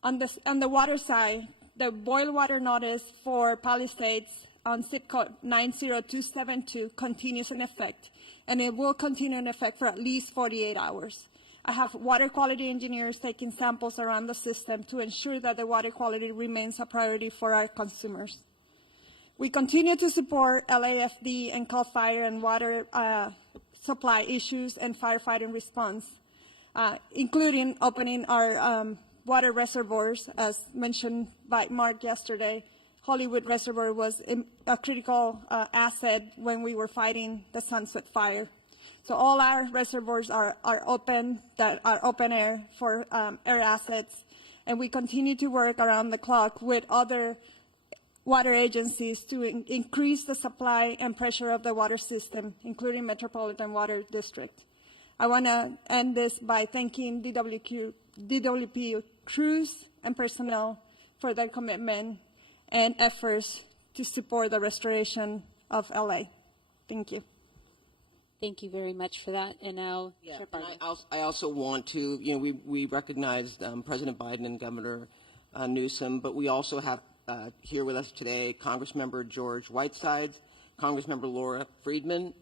On the water side, the boil water notice for Palisades on zip code 90272 continues in effect, and it will continue in effect for at least 48 hours. I have water quality engineers taking samples around the system to ensure that the water quality remains a priority for our consumers. We continue to support LAFD and CAL FIRE and water supply issues and firefighting response, including opening our water reservoirs, as mentioned by Mark yesterday. Hollywood Reservoir was a critical asset when we were fighting the Sunset Fire. So all our reservoirs are open, that are open air for air assets, and we continue to work around the clock with other water agencies to increase the supply and pressure of the water system, including Metropolitan Water District. I want to end this by thanking DWP crews and personnel for their commitment and efforts to support the restoration of LA. Thank you. Thank you very much for that. And now, Chair Barker. I also want to, we recognized President Biden and Governor Newsom, but we also have here with us today Congressmember George Whitesides, Congressmember Laura Friedman,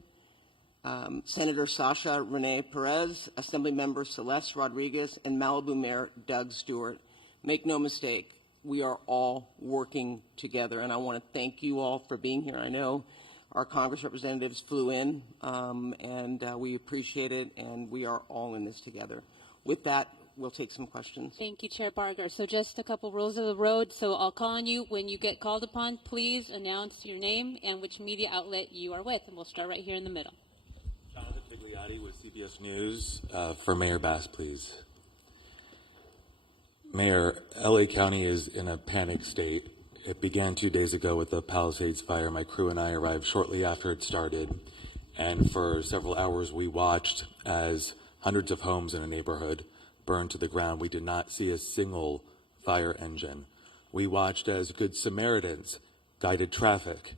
Senator Sasha Renee Perez, Assemblymember Celeste Rodriguez, and Malibu Mayor Doug Stewart. Make no mistake, we are all working together, and I want to thank you all for being here. I know our Congress representatives flew in, and we appreciate it, and we are all in this together. With that, we'll take some questions. Thank you, Chair Barker. So just a couple rules of the road. So I'll call on you. When you get called upon, please announce your name and which media outlet you are with, and we'll start right here in the middle. Jonathan Pigliotti with CBS News. For Mayor Bass, please. Mayor, LA County is in a panic state. It began 2 days ago with the Palisades fire. My crew and I arrived shortly after it started, and for several hours we watched as hundreds of homes in a neighborhood burned to the ground. We did not see a single fire engine. We watched as Good Samaritans guided traffic.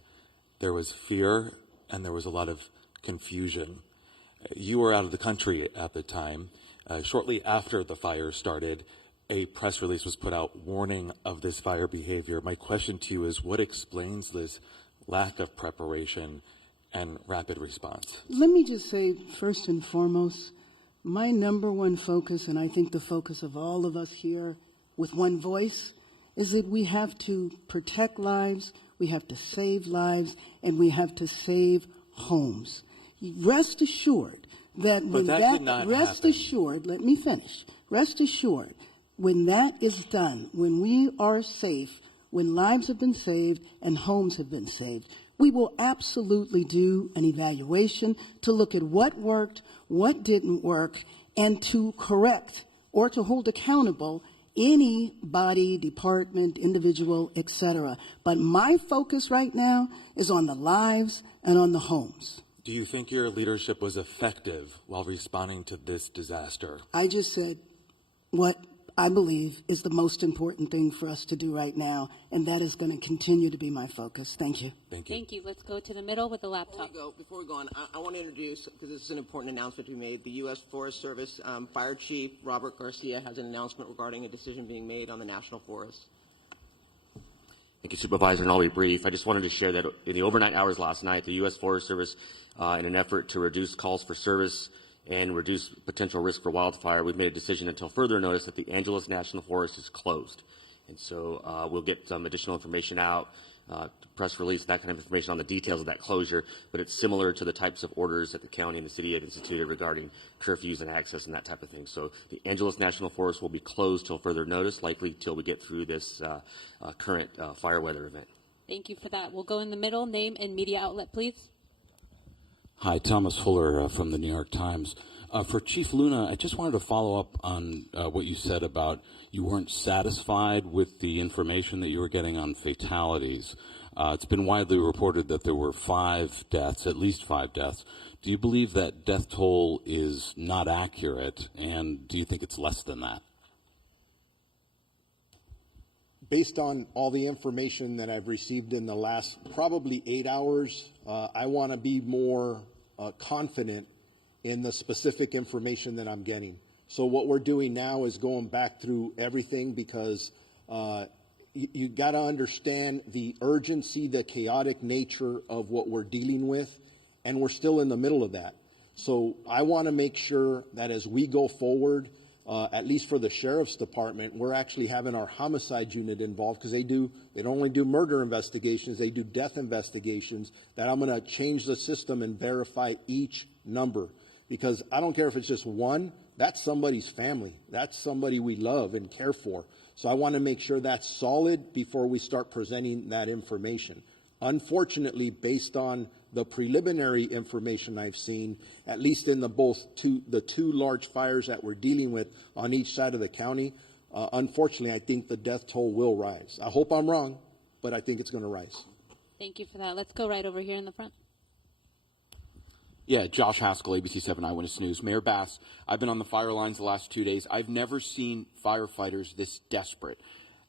There was fear and there was a lot of confusion. You were out of the country at the time. Shortly after the fire started, a press release was put out warning of this fire behavior. My question to you is, what explains this lack of preparation and rapid response? Let me just say, first and foremost, my number one focus, and I think the focus of all of us here with one voice, is that we have to protect lives, we have to save lives, and we have to save homes. Rest assured that when rest assured, let me finish. Rest assured, when that is done, when we are safe, when lives have been saved and homes have been saved, we will absolutely do an evaluation to look at what worked, what didn't work, and to correct or to hold accountable any body, department, individual, etc. But my focus right now is on the lives and on the homes. Do you think your leadership was effective while responding to this disaster? I just said what I believe is the most important thing for us to do right now, and that is going to continue to be my focus. Thank you. Thank you. Thank you. Let's go to the middle with the laptop. Before we go on, I want to introduce, because this is an important announcement to be made, the U.S. Forest Service Fire Chief Robert Garcia has an announcement regarding a decision being made on the National Forest. Thank you, Supervisor, and I'll be brief. I just wanted to share that in the overnight hours last night, the U.S. Forest Service, in an effort to reduce calls for service and reduce potential risk for wildfire, we've made a decision until further notice that the Angeles National Forest is closed. And so we'll get some additional information out press release, that kind of information on the details of that closure, but it's similar to the types of orders that the county and the city have instituted regarding curfews and access and that type of thing. So the Angeles National Forest will be closed till further notice, likely till we get through this current fire weather event. Thank you for that. We'll go in the middle. Name and media outlet, please. Hi, Thomas Fuller from the New York Times. For Chief Luna, I just wanted to follow up on what you said about you weren't satisfied with the information that you were getting on fatalities. It's been widely reported that there were 5 deaths, at least 5 deaths. Do you believe that death toll is not accurate, and do you think it's less than that? Based on all the information that I've received in the last probably 8 hours, I want to be more confident in the specific information that I'm getting. So what we're doing now is going back through everything because you got to understand the urgency, the chaotic nature of what we're dealing with, and we're still in the middle of that. So I want to make sure that as we go forward, at least for the sheriff's department, we're actually having our homicide unit involved because they don't only do murder investigations, they do death investigations, that I'm going to change the system and verify each number. Because I don't care if it's just one, that's somebody's family. That's somebody we love and care for. So I want to make sure that's solid before we start presenting that information. Unfortunately, based on the preliminary information I've seen, at least in the two large fires that we're dealing with on each side of the county, unfortunately, I think the death toll will rise. I hope I'm wrong, but I think it's going to rise. Thank you for that. Let's go right over here in the front. Yeah, Josh Haskell, ABC 7 Eyewitness News. Mayor Bass, I've been on the fire lines the last 2 days. I've never seen firefighters this desperate.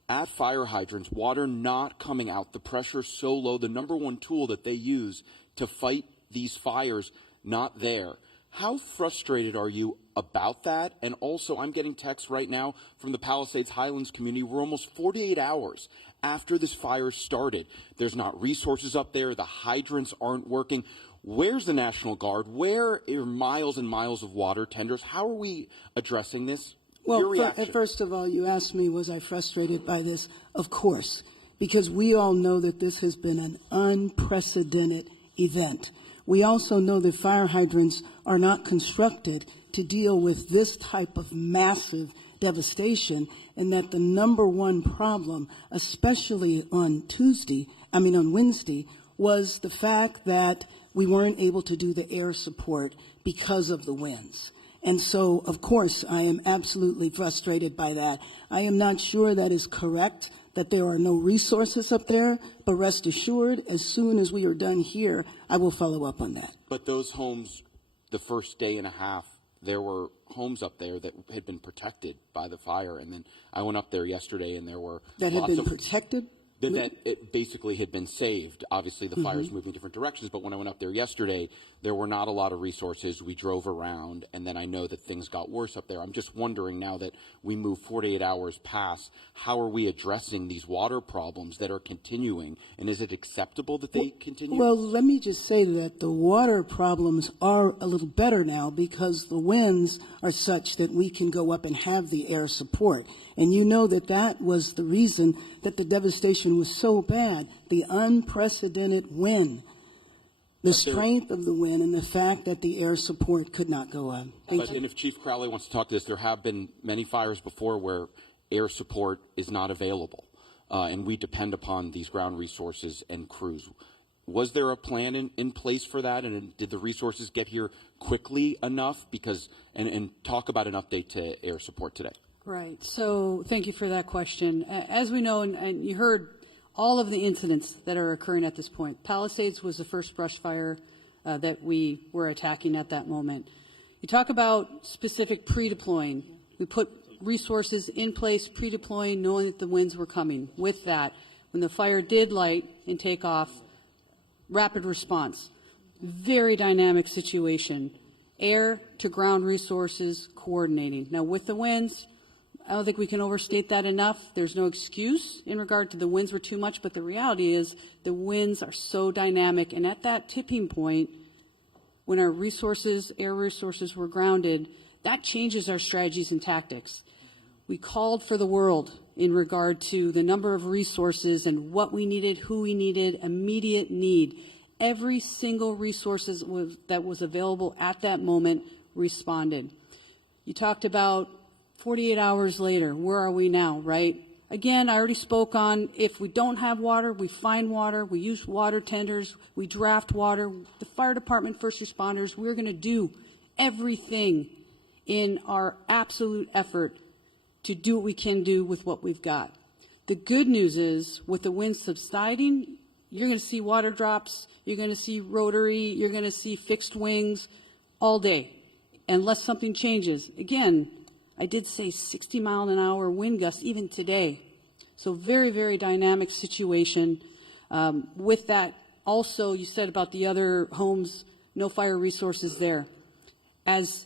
At fire hydrants, water not coming out, the pressure so low, the number one tool that they use to fight these fires, not there. How frustrated are you about that? And also, I'm getting texts right now from the Palisades Highlands community. We're almost 48 hours after this fire started. There's not resources up there. The hydrants aren't working. Where's the National Guard? Where are miles and miles of water tenders? How are we addressing this? Well, first of all, you asked me, was I frustrated by this? Of course, because we all know that this has been an unprecedented event. We also know that fire hydrants are not constructed to deal with this type of massive devastation, and that the number one problem, especially on Wednesday, was the fact that we weren't able to do the air support because of the winds. And so, of course, I am absolutely frustrated by that. I am not sure that is correct, that there are no resources up there, but rest assured, as soon as we are done here, I will follow up on that. But those homes, the first day and a half, there were homes up there that had been protected by the fire. And then I went up there yesterday and there were that had been protected? That it basically had been saved. Obviously, the fire's moving different directions, but when I went up there yesterday, there were not a lot of resources. We drove around, and then I know that things got worse up there. I'm just wondering, now that we move 48 hours past, how are we addressing these water problems that are continuing, and is it acceptable that they continue? Well, let me just say that the water problems are a little better now because the winds are such that we can go up and have the air support. And you know that that was the reason that the devastation was so bad, the unprecedented wind, the strength of the wind, and the fact that the air support could not go up. And if Chief Crowley wants to talk to this, there have been many fires before where air support is not available, and we depend upon these ground resources and crews. Was there a plan in place for that, and did the resources get here quickly enough? And talk about an update to air support today. Right. So thank you for that question. As we know, and you heard all of the incidents that are occurring at this point. Palisades was the first brush fire that we were attacking at that moment. You talk about specific pre-deploying. We put resources in place, pre-deploying, knowing that the winds were coming. With that, when the fire did light and take off, rapid response. Very dynamic situation. Air to ground resources coordinating. Now with the winds, I don't think we can overstate that enough. There's no excuse in regard to the winds were too much, but the reality is the winds are so dynamic. And at that tipping point, when our resources, air resources were grounded, that changes our strategies and tactics. We called for the world in regard to the number of resources and what we needed, who we needed, immediate need. Every single resource that was available at that moment responded. You talked about 48 hours later, where are we now, right? Again, I already spoke on if we don't have water, we find water, we use water tenders, we draft water. The fire department, first responders, we're going to do everything in our absolute effort to do what we can do with what we've got. The good news is, with the wind subsiding, you're going to see water drops, you're going to see rotary, you're going to see fixed wings all day, unless something changes. Again, I did say 60-mile-an-hour wind gusts even today. So very, very dynamic situation. With that, also, you said about the other homes, no fire resources there. As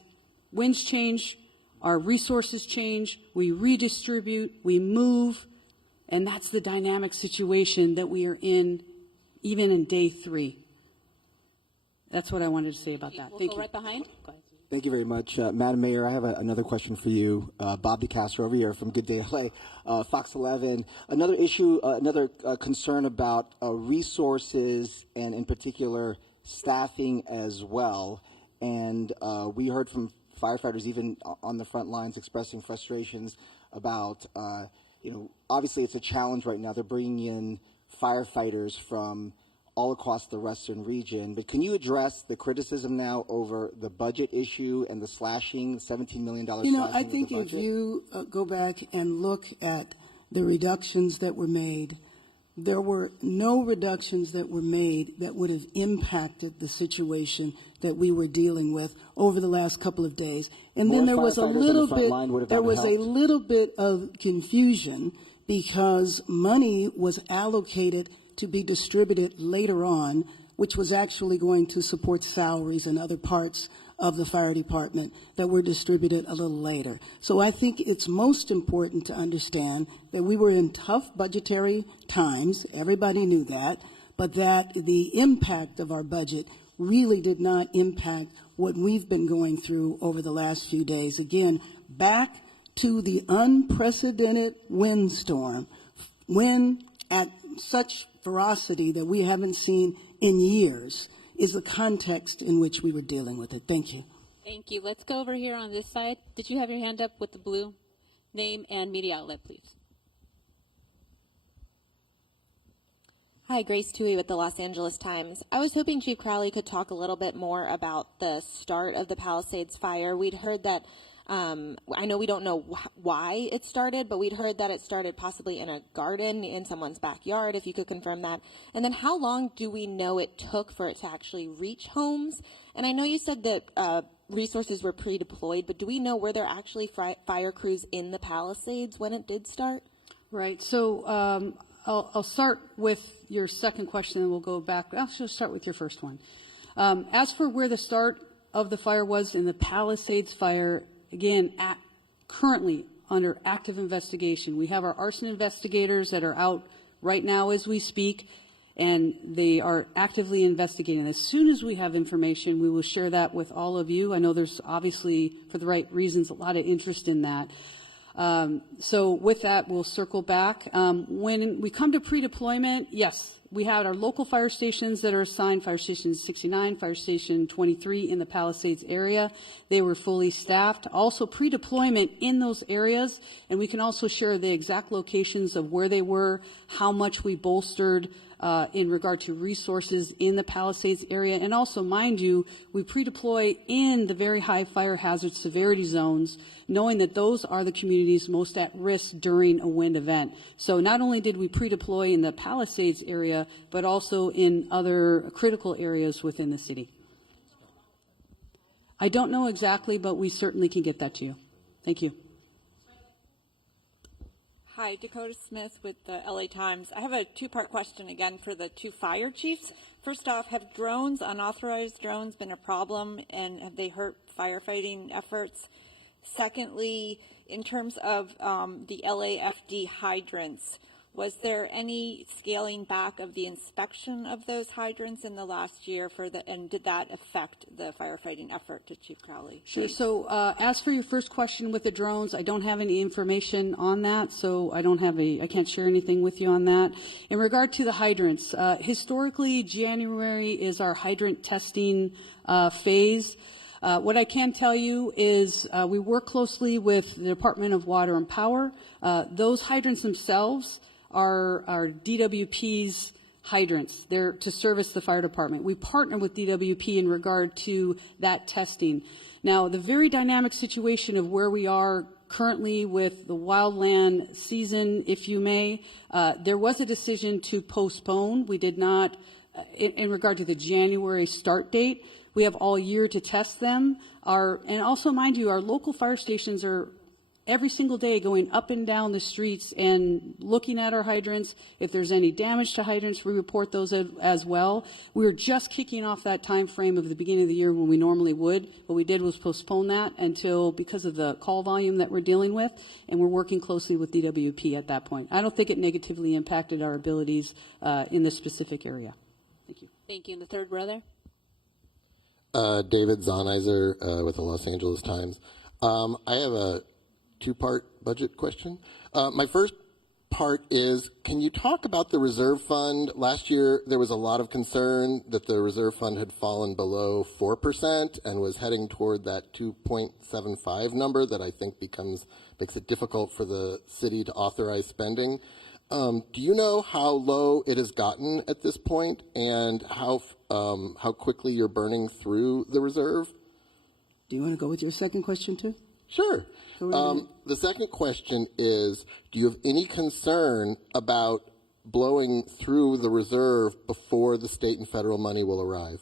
winds change, our resources change, we redistribute, we move, and that's the dynamic situation that we are in, even in day 3. That's what I wanted to say about that. We'll Thank go you. right behind. Go ahead. Thank you very much. Madam Mayor, I have another question for you. Bob DeCastro over here from Good Day LA, Fox 11. Another issue, another concern about resources and in particular staffing as well. And we heard from firefighters even on the front lines expressing frustrations about, obviously it's a challenge right now. They're bringing in firefighters from all across the western region, but can you address the criticism now over the budget issue and the slashing, $17 million slashing I think of the budget? if you go back and look at the reductions that were made, there were no reductions that were made that would have impacted the situation that we were dealing with over the last couple of days. And More then there was a firefighters on the little front bit, line would have there not was a helped. little bit of confusion because money was allocated to be distributed later on, which was actually going to support salaries and other parts of the fire department that were distributed a little later. So I think it's most important to understand that we were in tough budgetary times, everybody knew that, but that the impact of our budget really did not impact what we've been going through over the last few days. Again, back to the unprecedented windstorm, wind at such ferocity that we haven't seen in years, is the context in which we were dealing with it. Thank you. Thank you. Let's go over here on this side. Did you have your hand up with the blue? Name and media outlet, please. Hi, Grace Tui with the Los Angeles Times. I was hoping Chief Crowley could talk a little bit more about the start of the Palisades fire. We'd heard that, I know we don't know why it started, but we'd heard that it started possibly in a garden in someone's backyard, if you could confirm that. And then how long do we know it took for it to actually reach homes? And I know you said that resources were pre-deployed, but do we know were there actually fire crews in the Palisades when it did start? Right. So I'll start with your second question, and we'll go back. I'll just start with your first one. As for where the start of the fire was in the Palisades fire, again, currently under active investigation. We have our arson investigators that are out right now as we speak, and they are actively investigating. As soon as we have information, we will share that with all of you. I know there's obviously, for the right reasons, a lot of interest in that. So with that, we'll circle back. When we come to pre-deployment, yes, we had our local fire stations that are assigned, Fire Station 69, Fire Station 23 in the Palisades area. They were fully staffed. Also pre-deployment in those areas, and we can also share the exact locations of where they were, how much we bolstered in regard to resources in the Palisades area. And also, mind you, we pre-deploy in the very high fire hazard severity zones, knowing that those are the communities most at risk during a wind event. So not only did we pre-deploy in the Palisades area, but also in other critical areas within the city. I don't know exactly, but we certainly can get that to you. Thank you. Hi, Dakota Smith with the LA Times. I have a two-part question again for the two fire chiefs. First off, have drones, unauthorized drones, been a problem, and have they hurt firefighting efforts? Secondly, in terms of the LAFD hydrants, Was there any scaling back of the inspection of those hydrants in the last year and did that affect the firefighting effort to Chief Crowley? Sure. So as for your first question with the drones, I don't have any information on that, so I can't share anything with you on that. In regard to the hydrants, historically, January is our hydrant testing phase. What I can tell you is we work closely with the Department of Water and Power. Those hydrants themselves are DWP's hydrants. They're to service the fire department. We partner with DWP in regard to that testing. Now, the very dynamic situation of where we are currently with the wildland season, if you may, there was a decision to postpone. We did not, in regard to the January start date, we have all year to test them. And also, mind you, our local fire stations are every single day going up and down the streets and looking at our hydrants. If there's any damage to hydrants, we report those as well. We were just kicking off that time frame of the beginning of the year when we normally would. What we did was postpone that until, because of the call volume that we're dealing with, and we're working closely with DWP at that point. I don't think it negatively impacted our abilities in this specific area. Thank you. Thank you. And the third brother? David Zahnizer with the Los Angeles Times. I have a two-part budget question. My first part is, can you talk about the reserve fund? Last year, there was a lot of concern that the reserve fund had fallen below 4% and was heading toward that 2.75 number that I think makes it difficult for the city to authorize spending. Do you know how low it has gotten at this point and how quickly you're burning through the reserve? Do you want to go with your second question too? Sure. The second question is, do you have any concern about blowing through the reserve before the state and federal money will arrive?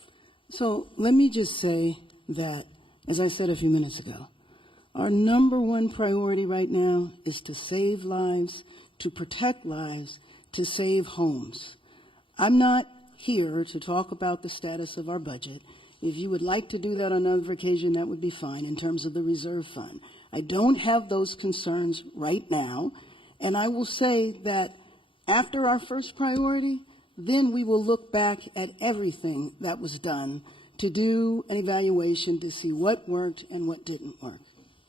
So let me just say that, as I said a few minutes ago, our number one priority right now is to save lives, to protect lives, to save homes. I'm not here to talk about the status of our budget. If you would like to do that on another occasion, that would be fine in terms of the reserve fund. I don't have those concerns right now, and I will say that after our first priority, then we will look back at everything that was done to do an evaluation to see what worked and what didn't work.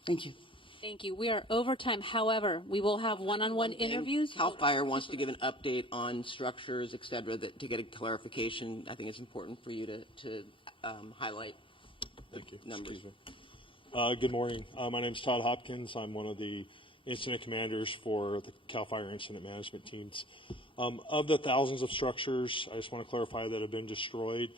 Thank you. Thank you. We are over time. However, we will have one-on-one interviews. CAL FIRE wants to give an update on structures, et cetera, to get a clarification. I think it's important for you to highlight Thank you. numbers. Good morning. My name is Todd Hopkins. I'm one of the incident commanders for the CAL FIRE incident management teams. Of the thousands of structures, I just want to clarify, that have been destroyed,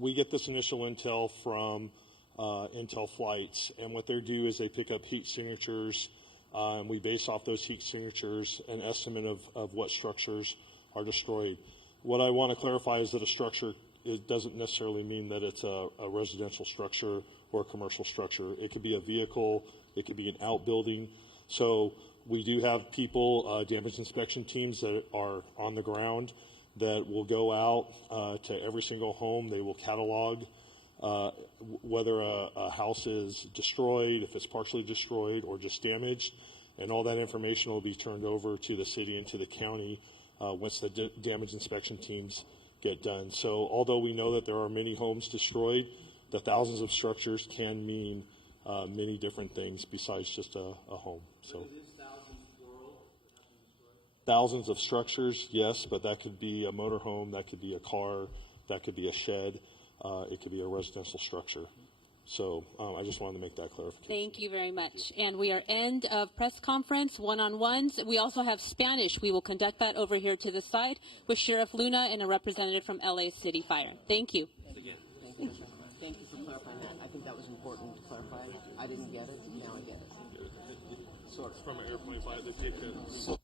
we get this initial intel from intel flights, and what they do is they pick up heat signatures, and we base off those heat signatures an estimate of what structures are destroyed. What I want to clarify is that a structure, it doesn't necessarily mean that it's a residential structure or a commercial structure. It could be a vehicle, it could be an outbuilding. So we do have people, damage inspection teams that are on the ground that will go out to every single home. They will catalog whether a house is destroyed, if it's partially destroyed or just damaged, and all that information will be turned over to the city and to the county once the damage inspection teams get done. So although we know that there are many homes destroyed, the thousands of structures can mean many different things besides just a home. So thousands of structures, yes, but that could be a motorhome, that could be a car, that could be a shed, it could be a residential structure. So I just wanted to make that clarification. Thank you very much. And we are end of press conference, one-on-ones. We also have Spanish. We will conduct that over here to the side with Sheriff Luna and a representative from LA City Fire. Thank you. Thank you for clarifying that. I think that was important to clarify. I didn't get it. Now I get it. Sort of. From an airplane flight, they take it.